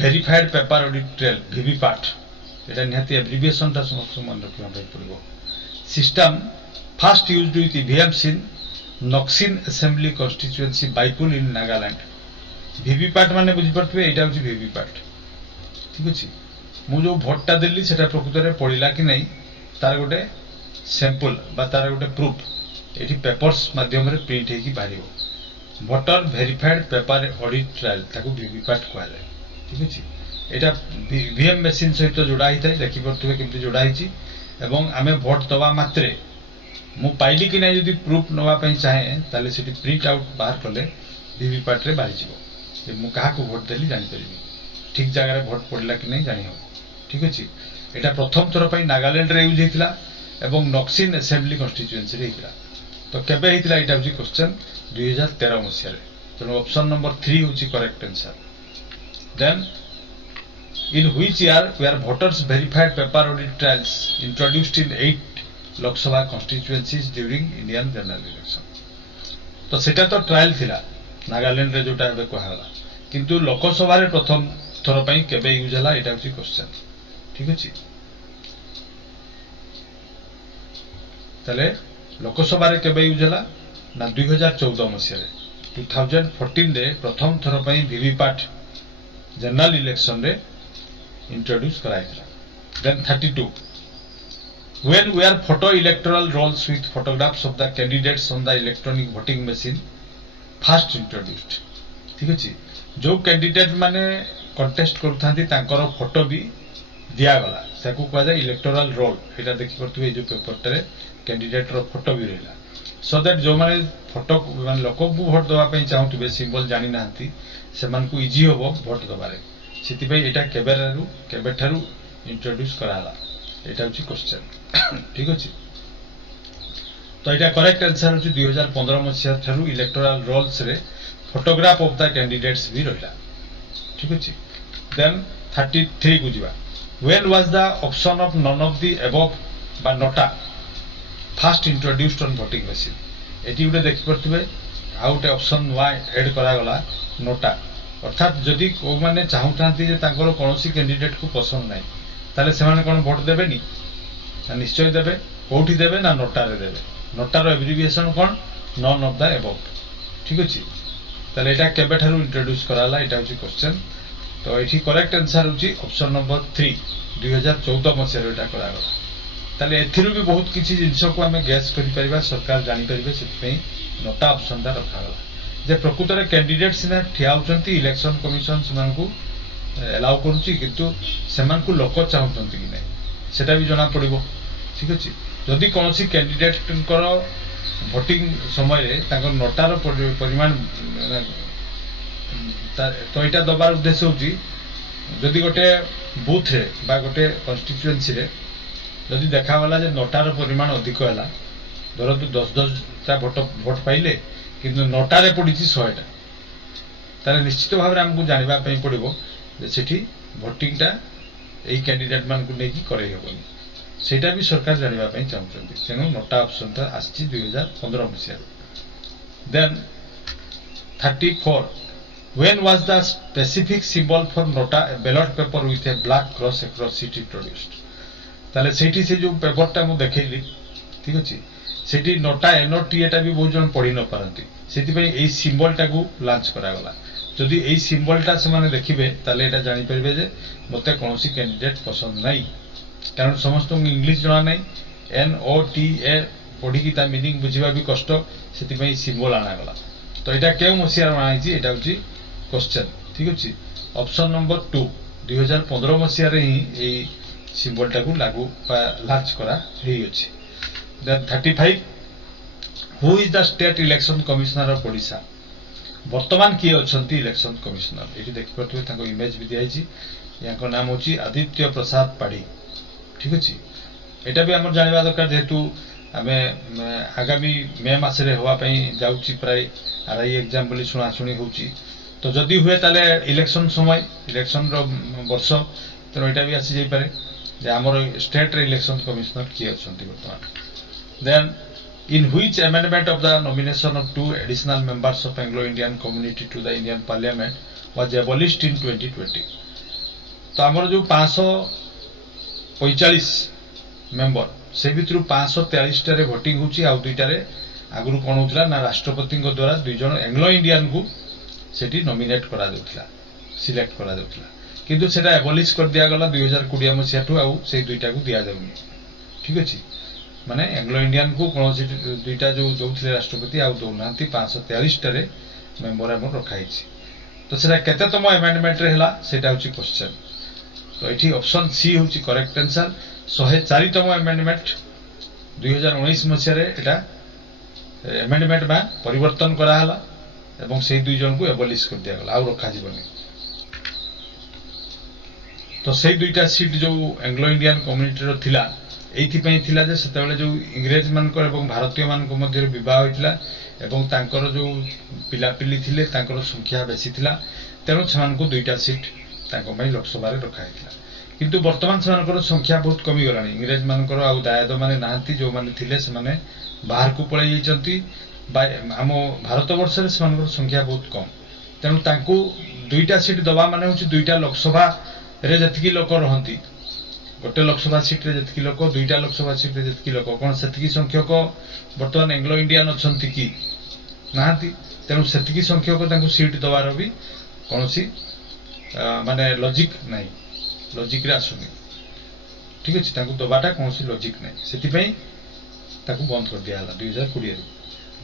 verified paper audit trail VVPAT एटा निहाती एब्रिविएशन ता समस्त मन रखिबा पई पड़िबो system first used with EVMs in Noksen assembly constituency bypoll in Nagaland VVPAT माने बुझी पड़थबे एटा होची वीवीपैट ठीक अछि मु जो भोटटा देली सेटा प्रकृत रे पड़िला कि नहीं तार गोटे सैंपल बा तार गोटे प्रूफ एठी पेपर्स माध्यम रे प्रिंट हेकी बारिबो voter verified paper audit trial ताकू वीवीपैट कहला जाय ठीक अछि एटा ईवीएम मशीन सहित जोड़ा हिता देखि पड़थबे केमति जोड़ा हिची एवं आमे वोट दवा मात्रे मु पाइली कि नहीं यदि प्रूफ नवा पई चाहे ताले सेठी प्रिंट आउट बाहर करले वीवीपैट रे बाहर जिवो जे मु काहा को वोट देली जानि परिबी ठीक जगह रे वोट पड़ला कि नहीं जानि हो ठीक अछि एटा प्रथम थर पई नागालैंड रे यूज हितला एवं नक्सिन असेंबली कॉन्स्टिट्यूएंसी रे हितला तो केबे हितला एटा होची क्वेश्चन 2013 मसिया रे तो ऑप्शन नंबर 3 होची correct answer then in which year were voters verified paper audit trials introduced in 8 Lok Sabha constituencies during Indian general election तो सेटा तो ट्रायल थिला नागालैंड रे जोटा बे कहला किंतु लोकसभा रे प्रथम थर पई केबे यूज हला एटा होची क्वेश्चन ठीक अछि तले लोकसभा रे केबे यूज हला ना 2014 मसिया रे 2014 रे प्रथम थर पई वीवीपैट जनरल इलेक्शन रे introduce कराइला then 32 when we are photo electoral rolls with photographs of the candidates on the electronic voting machine first introduced ठीक अछि जो कैंडिडेट माने कंटेस्ट करथांती तांकर फोटो भी दिया गला सेकु कहै जाय इलेक्टोरल रोल एटा देखि करथुबे जो पेपर तरे कैंडिडेट रो फोटो भी रहला सो दैट जो माने फोटो माने लोक को वोट दवा पई चाहथुबे सिंबल जानि नांती से मन को इजी होबो वोट दबारे सिति पई एटा केबेठारु इंट्रोड्यूस कराला एटा होची क्वेश्चन ठीक अछि तो एटा करेक्ट आंसर होची 2015 मसिया थारु इलेक्टोरल रोल्स रे फोटोग्राफ ऑफ द कैंडिडेट्स भी रहला ठीक अछि देन 33 को जीवा when was the option of none of the above बा NOTA first introduced on voting machine एटी उडे देखि परथबे आउटे ऑप्शन वा ऐड करा गला नोटा अर्थात जदि को माने चाहूथांती जे तांकर कोनोसी कैंडिडेट को पसंद नाही ताले सेमाने कोन वोट देबेनी निश्चय देबे कोठी देबे ना नोटारे देबे नोटार एब्रिविएशन कोन नन ऑफ द अबव ठीक अछि ताले एटा केबे ठारू इंट्रोड्यूस कराला एटा होची क्वेश्चन तो एठी करेक्ट आंसर होची ऑप्शन नंबर 3 2014 मसिया रे एटा करा गला ताले एथिरु भी बहुत किछि जिंस को हमें गैस करि परिबा सरकार जानि परिबे सेति नोटा ऑप्शन दा रखा गला जे प्रकृत रे कैंडिडेट सिना ठिया होचंती इलेक्शन कमिशन समान को एलाउ करूची किंतु समान को लोक चाहतंती कि नै सेटा भी जना पड़िबो ठीक अछि जदि कोनोसी कैंडिडेट करो वोटिंग समय रे ताकर नोटार परिमाण तो एटा दबार उद्देश्य होची जदि गोटे बूथ रे बा गोटे कॉन्स्टिट्यूएंसी रे जदि देखा वाला जे नोटार परिमाण अधिक हैला धरतु 10 ता वोट पाइले किंतु नोटारे पड़ी 100 टा तारे निश्चित भाव रे हमकु जानिबा पई पड़िबो जे सेठी वोटिंग टा एई कैंडिडेट मान को नेकी करे हेबोनी सेटा भी सरकार जानिबा पई चाहउछंती तेनु नोटा ऑप्शन ता आछि 2015 मसिया then 34 when was the specific symbol for nota a ballot paper with a black cross across it introduced ताले सेठी से जो पेपर टा मु देखैली ठीक अछि सेठी नोटा एनओटी एटा भी बहुत जन पढि न पारंती सेति पई एई सिंबल टा को लॉन्च करा गला जदि एई सिंबल टा से माने देखिबे ताले एटा जानि परबे जे मते कोनोसी कैंडिडेट पसंद नाही कारण समस्त इंग्लिश जणा नाही एनओटी ए पढि की ता मीनिंग बुझिबा भी कष्ट सेति पई सिंबल आना गला तो एटा केउ मसिया आनाइछि एटा होछि क्वेश्चन ठीक अछि ऑप्शन नंबर 2 2015 मसिया रे ही एई सिंबल टा को लागू लॉन्च करा हेई अछि then 35 who is the state election commissioner of Odisha वर्तमान किए अछंती इलेक्शन कमिश्नर एठी देख परथु ताको इमेज भी दियाइछि याको नाम होछि आदित्य प्रसाद पाड़ी ठीक अछि एटा भी हमर जानिबा दरकार जेतु हमें आगामी मे मास रे होवा पई जाउछि प्राय आरआई एग्जाम बोली सुना सुनी होछि तो जदि हुए ताले इलेक्शन समय इलेक्शन रो वर्ष तो एटा भी आसी जाई पारे जे हमर स्टेट रे इलेक्शन कमिश्नर किए अछंती वर्तमान then in which amendment of the nomination of 2 additional members of Anglo-Indian community to the Indian Parliament was abolished in 2020 तो हमर जो 545 मेंबर से भितरु 543 टारे वोटिंग होची आ दुईटारे आगुरु कोन होतला ना राष्ट्रपति को द्वारा दुई जन एंग्लो इंडियन को सेठी नॉमिनेट करा देउतला सिलेक्ट करा देउतला किंतु सेटा एबॉलिश कर दिया गला 2020 मसिया ठु आ से दुईटा को दिया जाउनी ठीक अछि माने एंग्लो इंडियन को कोन दुईटा जो दउथले राष्ट्रपति आ दउनांती 543 टारे मेंबर हमर रखाइछि तो सेटा केतेतम अमेंडमेंट रे हला सेटा होची क्वेश्चन तो एठी ऑप्शन सी होची करेक्ट आंसर 104 तम अमेंडमेंट 2019 मसिया रे एटा अमेंडमेंट में परिवर्तन करा हला एवं से दुई जन को एबॉलिश कर दिया गला आ रखा जीवनी तो से दुईटा सीट जो एंग्लो इंडियन कम्युनिटी रो थिला एथि पई थिला जे सेतेबेले जो इंग्रेज मान को एवं भारतीय मान को मध्य विवाह होइतला एवं तांकर जो पिलापिली थिले तांकर संख्या बेसी थिला तेनु समान को दुईटा सीट तांको पई लोकसभा रे रखा हितला किंतु वर्तमान समान संख्या बहुत कमी गलानी इंग्रेज मान आउ दायद माने नांती जो माने थिले से माने बाहर को पळै जाइचंती आम भारत वर्ष रे समान संख्या बहुत कम तेनु तांको दुईटा सीट दबा माने होची दुईटा लोकसभा रे जतकी लोक रहंती गोटे लोकसभा सीट रे जतकी लोक दुईटा लोकसभा सीट रे जतकी लोक कोन सेतकी संख्यक वर्तमान एंग्लो इंडियन अछंती की नांती तेनु सेतकी संख्यक तांको सीट दबार भी कोनोसी माने लॉजिक नाही लॉजिक रे आसुनी ठीक अछि तांको दबाटा कोनोसी लॉजिक नाही सेति पई ताको बंद कर दिया हला 2020 रे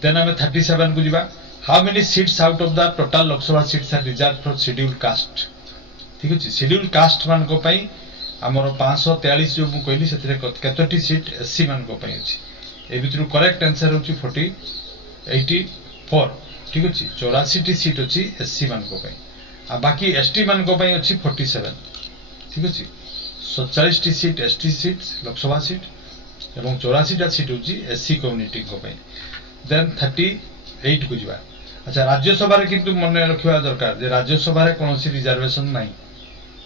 देन हमें 37 को जिबा how many seats out of the total Lok Sabha seats are reserved for scheduled caste ठीक अछि शेड्यूल्ड कास्ट मान को पई हमर 543 जो मु कहली सेतरे केतोटी सीट एससी मान को पई अछि ए भितरु करेक्ट आंसर होची 84 ठीक अछि 84 टी सीट अछि एससी मान को पई आ बाकी एसटी मान को पई अछि 47 ठीक अछि 47 T seat ST seat Lok Sabha seat एवं 84 टा सीट होची एससी कम्युनिटी को पई देन 38 को जिबा अच्छा राज्यसभा रे किंतु मन रखिबा दरकार जे राज्यसभा रे कोनोसी रिजर्वेशन नाही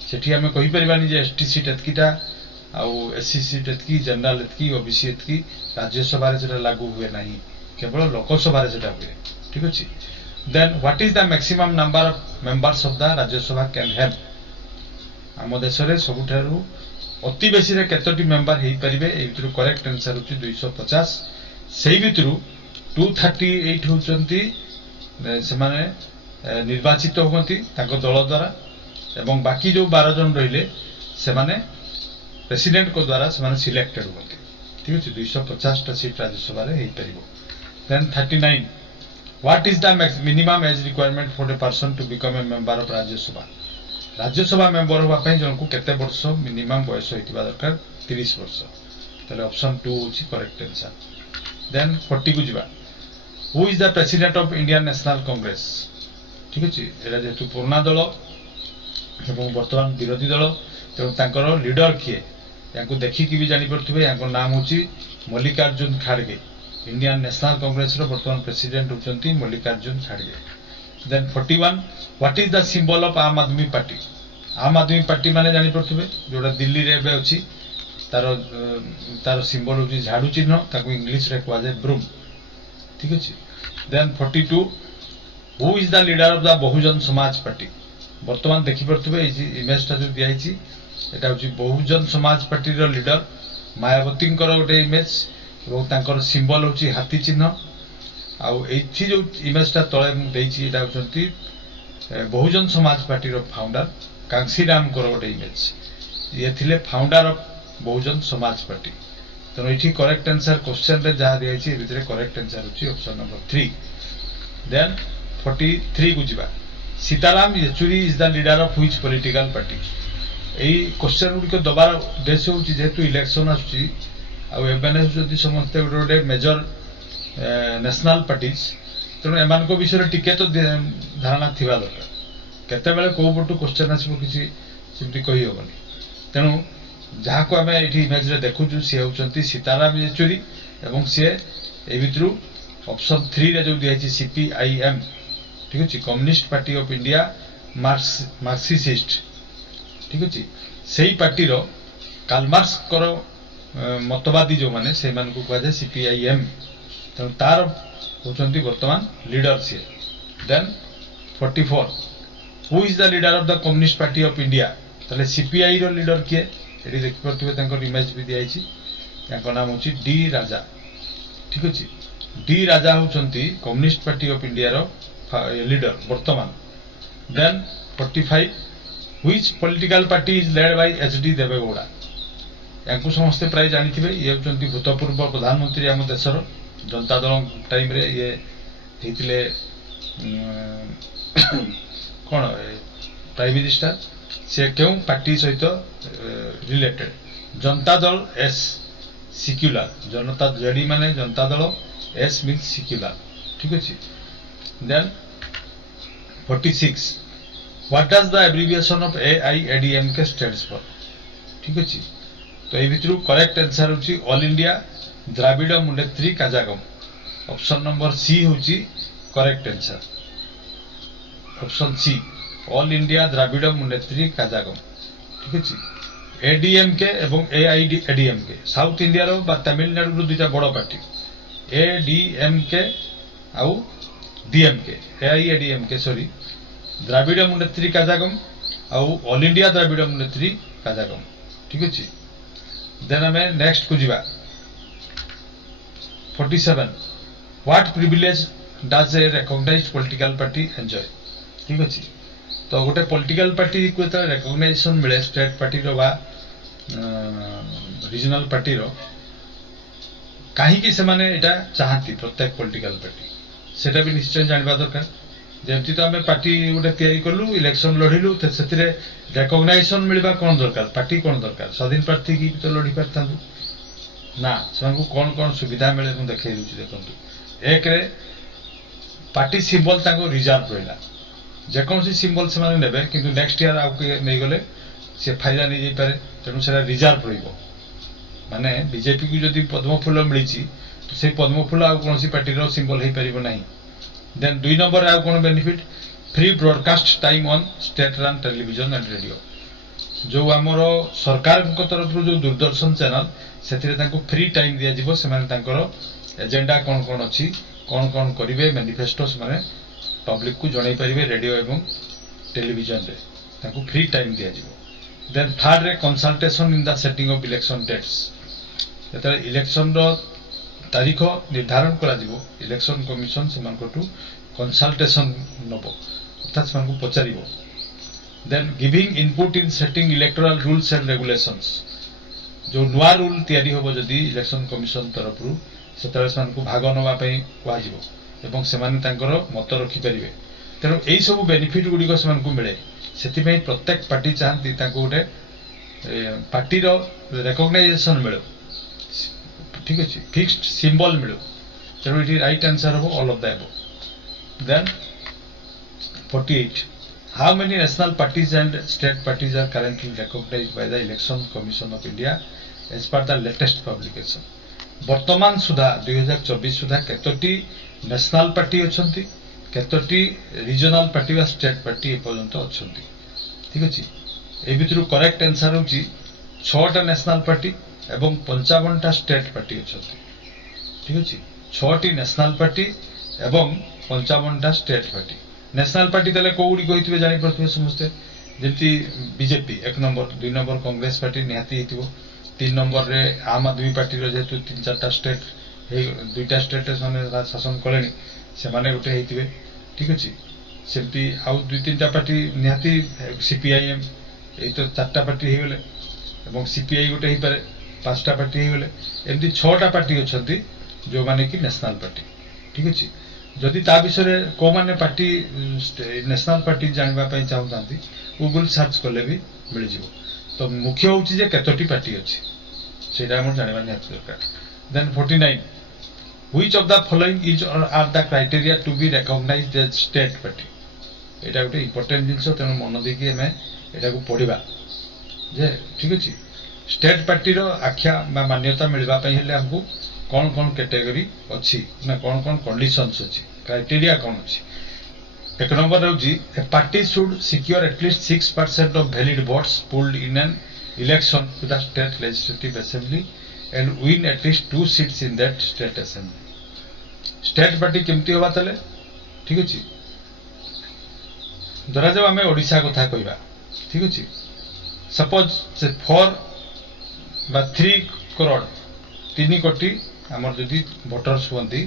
सेठी हमें कहि परिबानी जे एसटी सीट एतकीटा आउ एससी सीट एतकी जनरल एतकी ओबीसी एतकी राज्यसभा रे सेटा लागू हुए नाही केवल लोकसभा रे सेटा हुए ठीक अछि then what is the maximum number of members of the Rajya Sabha can have? आम देश में सबुठारु अति बेसी रे केतोटी मेंबर हेई परिबे ए भितरु करेक्ट आंसर होची 250 सेही भितरु 238 होचंती से माने निर्वाचित होती ताको दल द्वारा एवं बाकी जो 12 जन रहिले से माने प्रेसिडेंट को द्वारा से माने सिलेक्टेड होती ठीक अछि 250 टा सीट राज्यसभा रे हेई परिबो then 39 what is the minimum age requirement for a person to become a member of Rajya Sabha member होबा पई जन को केते वर्ष मिनिमम बयस होइतिबा दरकार 30 वर्ष तले ऑप्शन 2 होची करेक्ट आंसर देन 40 को जिबा who is the president of Indian National Congress ठीक अछि एला जेतु पुराना दल एवं वर्तमान विरोधी दल तेणु तांकर लीडर किए याको देखिकी भी जानी पड़थिबे याको नाम होची मल्लिकार्जुन खड़गे इंडियन नेशनल कांग्रेस रो वर्तमान प्रेसिडेंट होचंती मल्लिकार्जुन खड़गे then 41 what is the symbol of Aam Aadmi party माने जानी पड़थिबे जोडा दिल्ली रे बे अछि तार सिंबल होची झाड़ू चिन्ह ताको इंग्लिश रे कहवा जाय ब्रूम ठीक अछि then 42 who is the leader of the Bahujan Samaj Party वर्तमान देखि पड़थिबे ए इमेज ता जो दियाइछि एटा होची बहुजन समाज पार्टी रो लीडर मायावती गोटे इमेज और तांकर सिंबल होची हाथी चिन्ह आउ एथि जो इमेज ता तळे मु देइछि एटा होचंती बहुजन समाज पार्टी रो फाउंडर कांसीराम को गोटे इमेज ये थिले founder of Bahujan Samaj party तो एठी करेक्ट आंसर क्वेश्चन रे जहा दियाइछि ए भितरे करेक्ट आंसर होची ऑप्शन नंबर 3 देन 43 को जिबा Sitaram Yechury is the leader of which political party एई क्वेश्चन गुडी को दबार उद्देश्य होची जेतु इलेक्शन आछी आ एबेने जदि समस्त गोटे मेजर नेशनल पार्टीज तेणु एमान को विषय टिके तो धारणा थिबा दरकार केते बेले को पटु क्वेश्चन आसीबो किछि सिम्पली कहि होबनी तेणु जहा को हमें एठी इमेज रे देखुछु से होचंती सीताराम येचुरी एवं से ए भितरु ऑप्शन 3 रे जो दियाछि सीपीआईएम ठीक अछि communist Party of India Marxist ठीक अछि सेही पार्टी रो कार्ल मार्क्स करो मतवादी जो माने से मान को कहै छै सीपीआईएम तो तार होचंती वर्तमान लीडर से then 44 who is the leader of the Communist Party of India तले सीपीआई रो लीडर किए एठी देख परथिबे तांकर इमेज भी दियाइछि तांकर नाम होची डी राजा ठीक अछि डी राजा होचंती कम्युनिस्ट पार्टी ऑफ इंडिया रो लीडर वर्तमान then 45 which political party is led by HD Deve Gowda याकु समस्त प्राय जानिथिबे ये होचंती भूतपूर्व प्रधानमंत्री हम देशर जनता दल टाइम रे ये हेतिले कोन प्राइम मिनिस्टर से क्यों पार्टी सहित related Janata Dal S secular जनता जेडी माने Janata Dal S means secular ठीक अछि then 46 what does the abbreviation of AIADMK stands for ठीक अछि तो ए भितरु करेक्ट आंसर होची All India Dravida Munnetra Kazhagam option number C होची correct answer option C All India Dravida Munnetra Kazhagam ठीक अछि एडीएमके एवं एआईडीएमके साउथ इंडिया रो बा तमिलनाडु रो दुटा बड़ पार्टी एडीएमके आउ DMK AIADMK sorry Dravida Munnetra Kazhagam आउ ऑल इंडिया द्राविड मुनेत्री काजागम ठीक अछि देन हमें नेक्स्ट को जिबा 47 what privilege does a recognised political party enjoy ठीक अछि तो गोटे पॉलिटिकल पार्टी को त रिकॉग्नाइजेशन मिले स्टेट पार्टी रो बा रीजनल पार्टी रो काहे कि से माने एटा चाहती प्रत्येक पॉलिटिकल पार्टी सेटा भी निश्चय जानबा दरकार जेमति तो हमें पार्टी गोटे तयारी करलु इलेक्शन लढिलु त सेतिरे रिकॉग्नाइजेशन मिलबा कोन दरकार पार्टी कोन दरकार स्वाधीन प्रार्थी की तो लढि परथांदु ना सेमानकु कोन कोन सुविधा मिले मु देखै रुछि देखंतु एक रे पार्टी सिंबल ताको रिजर्व रहला जे कोनसी सिंबल से माने नेबे किंतु नेक्स्ट ईयर आउ के नै गले से फायदा नै जाय पारे तेनु सेरा रिजर्व रहिबो माने बीजेपी को जदी पद्म फूल मिलिछि तो से पद्म फूल आउ कोनसी पार्टी रो सिंबल हे परिबो नाही देन 2 नंबर आउ कोन benefit free broadcast time on state run television and radio जो हमरो सरकार को तरफ जो दूरदर्शन चैनल सेथिरे ताको फ्री टाइम दिया जिवो से माने तांकर एजेंडा कोन कोन अछि कोन कोन करिवे मैनिफेस्टो से माने पब्लिक को जणाई पारिबे रेडियो एवं टेलीविजन रे ताको फ्री टाइम दिया जिवो देन थर्ड रे consultation in the setting of election dates जते इलेक्शन रो तारीख निर्धारण करा जिवो इलेक्शन कमिशन से मानकटू कंसल्टेशन नबो अर्थात से मानको पचारिबो then giving input in setting electoral rules and regulations जो नुआ रूल तैयारी होबो जदी इलेक्शन कमिशन तरफ रु सेतरे सान को भाग नवा पई कुआ जिवो एवं से माने तांकर मत रखि परिबे तेनो एई सब बेनिफिट गुडी को समान को मिले सेति पई प्रत्येक पार्टी चाहती ताको गोटे पार्टी रो रिकॉग्नाइजेशन मिलो ठीक अछि फिक्स्ड सिंबल मिलो तेनो इट राइट आंसर हो all of the above then 48 how many national parties and state parties are currently recognized by the election commission of india as per the latest publication वर्तमान सुधा 2024 सुधा केतोटी national party अछंती केतोटी regional party वा state party ए पर्यंत अछंती ठीक अछि ए भितरु correct answer होची 6 टा national party एवं 55 टा स्टेट पार्टी अछंती ठीक अछि 6 टी नेशनल पार्टी एवं 55 टा स्टेट पार्टी नेशनल पार्टी तले कोउडी कहितबे जानि परथबे समस्ते जेंति BJP 1 number 2 number Congress party निहाती हितबो 3 नंबर रे आम आदमी पार्टी रो जेतु 3-4 स्टेट हे दुईटा स्टेट माने शासन कलेनी से माने गोटे हेतिबे ठीक अछि सेमती आउ 2-3टा पार्टी निहाती सीपीआईएम ए तो 4टा पार्टी हे गेले एवं सीपीआई गोटे हे पारे 5टा पार्टी हे गेले एमती 6टा पार्टी अछंती जो माने कि नेशनल पार्टी ठीक अछि जदि ता विषय को माने पार्टी नेशनल पार्टी जानबा पई चाहतांती गूगल सर्च करले भी मिल जिवो तो मुख्य होची जे केतोटी पार्टी अछि सेटा हम जानबा निहाती दरकार then 49 which of the following is or are the criteria to be recognized as state party एटा गोटे इंपोर्टेंट जिंस तेनो मन देकी हमें एटा को पढिबा जे ठीक अछि स्टेट पार्टी रो आख्या बा मान्यता मिलबा पई हेले हमकु कौन कौन कैटेगरी अच्छी ना कौन कौन कंडीशंस अच्छी क्राइटेरिया कौन अच्छी एक नंबर होची a party should secure at least 6% of valid votes polled in an election to the state legislative assembly and win at least 2 seats in that state assembly state party केमती होबा तले ठीक अछि धरा जब हमें ओडिसा कथा कहिबा ठीक अछि सपोज से 4 बा 3 करोड़ 3 कोटी हमर जदी वोटर्स होंती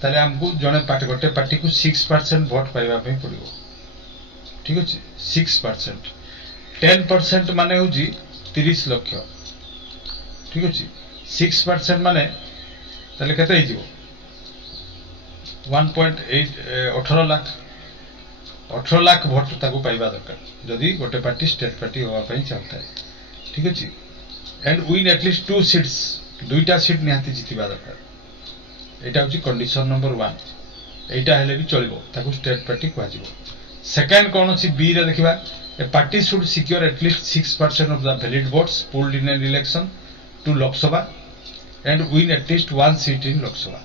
ताले हमकु जने पार्टी गोटे पार्टी को 6% वोट पाइबा पे पड़िबो ठीक अछि 6% 10% माने होजी 30 लाख ठीक अछि 6% माने ताले केते हिजिबो 1.8 18 लाख वोट ताको पाइबा दरकार जदी गोटे पार्टी स्टेट पार्टी होवा पई चाहता है ठीक अछि एंड विन एटलीस्ट 2 सीट्स दुईटा सीट निहाती जितिबा दरकार एटा होची कंडीशन नंबर 1 एटा हेले भी चलिबो ताको स्टेट पार्टी कुआ जिवो सेकंड कोन अछि बी रे देखिबा a party should secure at least 6% of the valid votes polled in an election to Lok Sabha and win at least 1 seat in Lok Sabha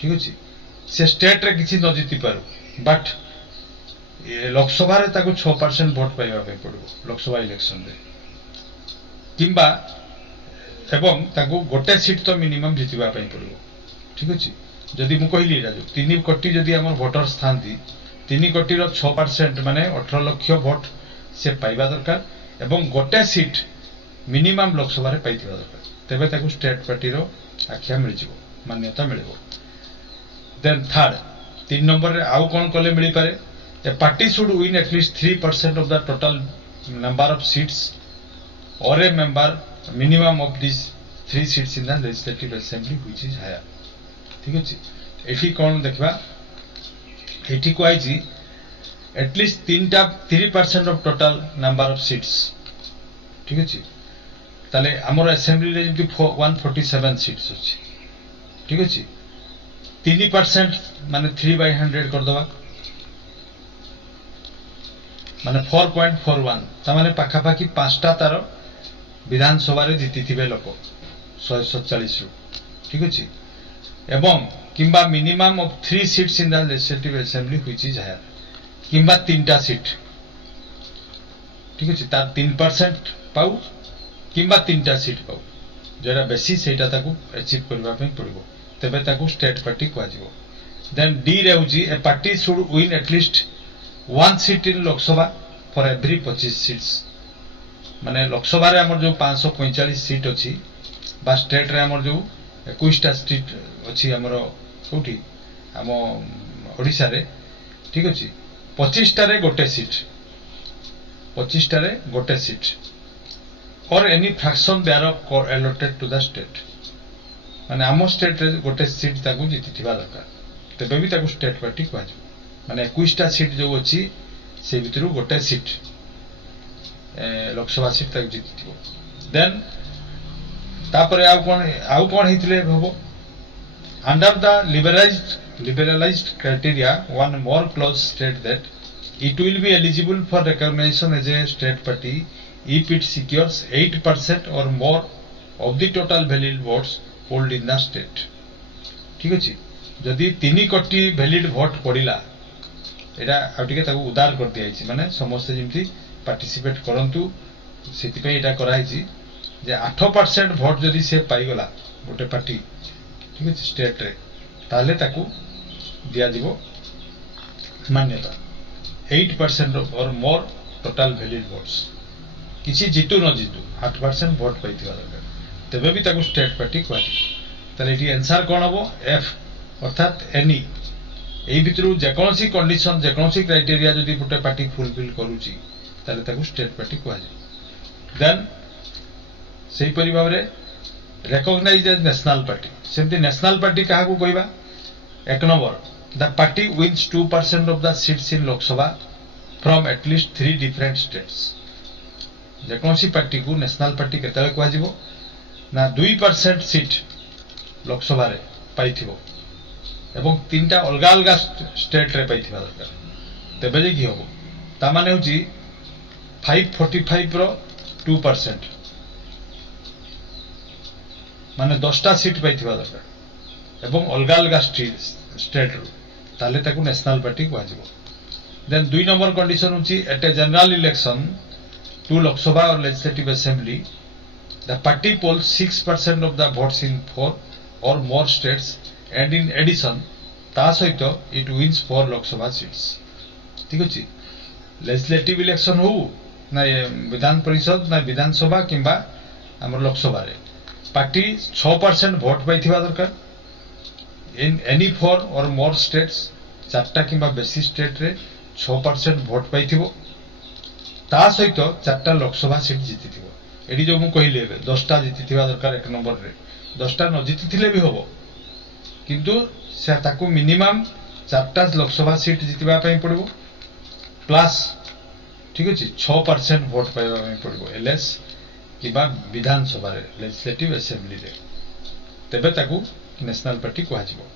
ठीक अछि से स्टेट रे किछि न जिति पारु बट लोकसभा रे ताको 6% वोट पाइबा पे पड़ो लोकसभा इलेक्शन रे किंबा एवं ताको गोटे सीट तो मिनिमम जितिबा पई पड़ो ठीक अछि जदी मु कहली राजू 3 कोटी जदी हमर वोटर्स थांती 3 कोटी रो 6% माने 18 लाख वोट से पाइबा दरकार एवं गोटे सीट मिनिमम लोकसभा रे पाइतिबा दरकार तबे ताको स्टेट पार्टी रो आख्या मिल जिवो मान्यता मिलबो देन थर्ड 3 नंबर रे आउ कोन कले मिली पारे a party should win at least 3% of the total number of seats or a member minimum of these 3 seats in the legislative assembly which is higher ठीक अछि एठी कोन देखबा एठी को IG at least 3% of total number of seats ठीक अछि ताले हमर असेंबली रे जति 147 सीट्स अछि ठीक अछि 3% माने 3/100 कर दबा माने 4.41 ता माने पाखा पाखी 5टा तार विधानसभा रे जीति थिबे लोक 147 रु ठीक अछि एवं किंबा minimum of 3 seats in the legislative assembly which is higher किंबा 3टा सीट ठीक अछि तार 3% पाउ किंबा 3टा सीट पाउ जेरा बेसी सेटा ताकू अचीव करबा पे पड़िबो तबे ताकू स्टेट पार्टी कुआ जिवो Then D रहुची a party should win at least one seat in Lok Sabha for every 25 seats. माने लोकसभा रे हमर जो 545 सीट अछि बा स्टेट रे हमर जो 21 टा सीट अछि हमर कोठी हम ओडिसा रे ठीक अछि 25 टा रे गोटे सीट 25 टा रे गोटे seat or any fraction thereof allotted to the state माने आम स्टेट रे गोटे सीट ताकू जितिथिबा दरकार तबे भी ताकू स्टेट पार्टी कहै माने 21 टा सीट जो अछि से भितरु गोटे सीट लोकसभा सीट तक जीतिथिबो देन तापरे आउ कोन हितले हबो under the liberalized criteria one more clause state that it will be eligible for recognition as a state party if it secures 8% or more of the total valid votes polled in the state ठीक अछि जदि 3 कोटी valid vote पडिला एटा आउटिके ताकू उदार कर दिया छि माने समस्त जेमति पार्टिसिपेट करंतु सेति पे एटा कराई छि जे 8% वोट जदि से पाई गला गोटे पार्टी ठीक अछि स्टेट रे ताले ताकू दिया दिबो मान्यता 8% और मोर टोटल वैलिड वोट्स किछि जितु न जितु 8% वोट पाइथिबा दरकार तबे भी ताकू स्टेट पार्टी कहै ताले एटी आंसर कोन हबो एफ अर्थात एनी एई भितरु जे कोनसी कंडीशन जे कोनसी क्राइटेरिया जदि गोटे पार्टी फुलफिल करूची ताले ताकू स्टेट पार्टी कहै देन सेही परि भाबरे रिकॉग्नाइज्ड एज नेशनल पार्टी सेमति नेशनल पार्टी काहा को कहबा एक number the party wins 2% of the seats in Lok Sabha from at least 3 different states जे कोनसी पार्टी को नेशनल पार्टी केतले कहै जिवो ना 2% सीट लोकसभा रे पाइथिबो एवं 3टा अलगा अलगा स्टेट रे पाइथिबा दरकार तबे जे की होबो ता माने होची 545 रो 2% माने 10टा सीट पाइथिबा दरकार एवं अलगा अलगा स्टेट रो ताले ताकू नेशनल पार्टी कहै जिवो देन 2 नंबर कंडीशन होची at a general election to Lok Sabha or legislative assembly the party polls 6% of the votes in 4 or more states and in addition ता सहित it wins 4 लोकसभा सीट्स ठीक अछि लेजिस्लेटिव इलेक्शन हो ना विधान परिषद ना विधानसभा किंबा हमर लोकसभा रे पार्टी 6% वोट पाइथिबा दरकार in any 4 or more states चारटा किंबा बेसी स्टेट रे 6% वोट पाइथिबो ता सहित चारटा लोकसभा सीट जितिथिबो एडी जो मु कहिले 10टा जितिथिबा दरकार एक नंबर रे 10टा न जितिथिले भी होबो किंतु से ताकू मिनिमम 4टा लोकसभा सीट जितिबा पई पड़िबो प्लस ठीक अछि 6% वोट पाइबा पई पड़िबो एलएस किबा विधानसभा रे लेजिस्लेटिव असेंबली रे तबे ताकू नेशनल पार्टी कहै जिवो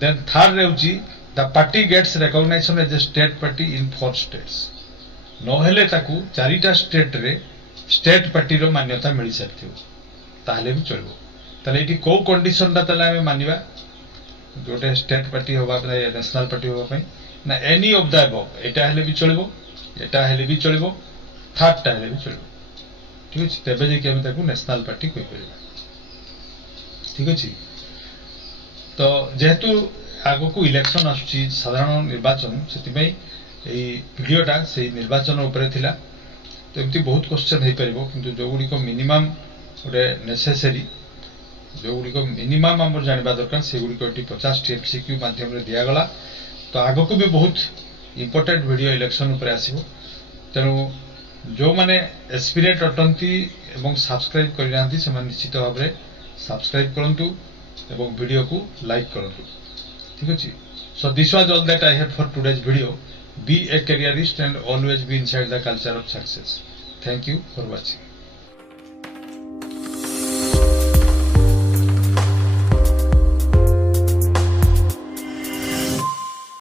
देन थर्ड रेउची the party gets recognition as a state party in 4 states न हेले ताकू 4टा स्टेट रे स्टेट पार्टी रो मान्यता मिली सकथियो ताले भी चलबो ताले इटी को कंडीशन दा ताले हमें मानिबा गोटे स्टेट पार्टी होबा पे नेशनल पार्टी होबा पे ना एनी ऑफ द अबव एटा हेले भी चलबो एटा हेले भी चलबो थर्ड टा हेले भी चलबो ठीक अछि तबे जे कि हम ताकू नेशनल पार्टी कहि परिबा ठीक अछि तो जेहेतु आगो को इलेक्शन आछी साधारण निर्वाचन सेति पई एई वीडियोटा से निर्वाचन ऊपर थिला तो एमती बहुत क्वेश्चन हे परिबो किंतु जो गुडी को मिनिमम ओडे नेसेसरी जो गुडी को मिनिमम हमर जानिबा दरकार से गुडी को 50 टी एमसीक्यू माध्यम रे दिया गला तो आगो को भी बहुत इंपोर्टेंट वीडियो इलेक्शन ऊपर आसीबो तेनु जो माने एस्पिरेट अटंती एवं सब्सक्राइब करि नांती से माने निश्चित भाव रे सब्सक्राइब करंतु एवं वीडियो को लाइक करंतु ठीक अछि so this was all that I had for today's video. Be a careerist and always be inside the culture of success. Thank you for watching.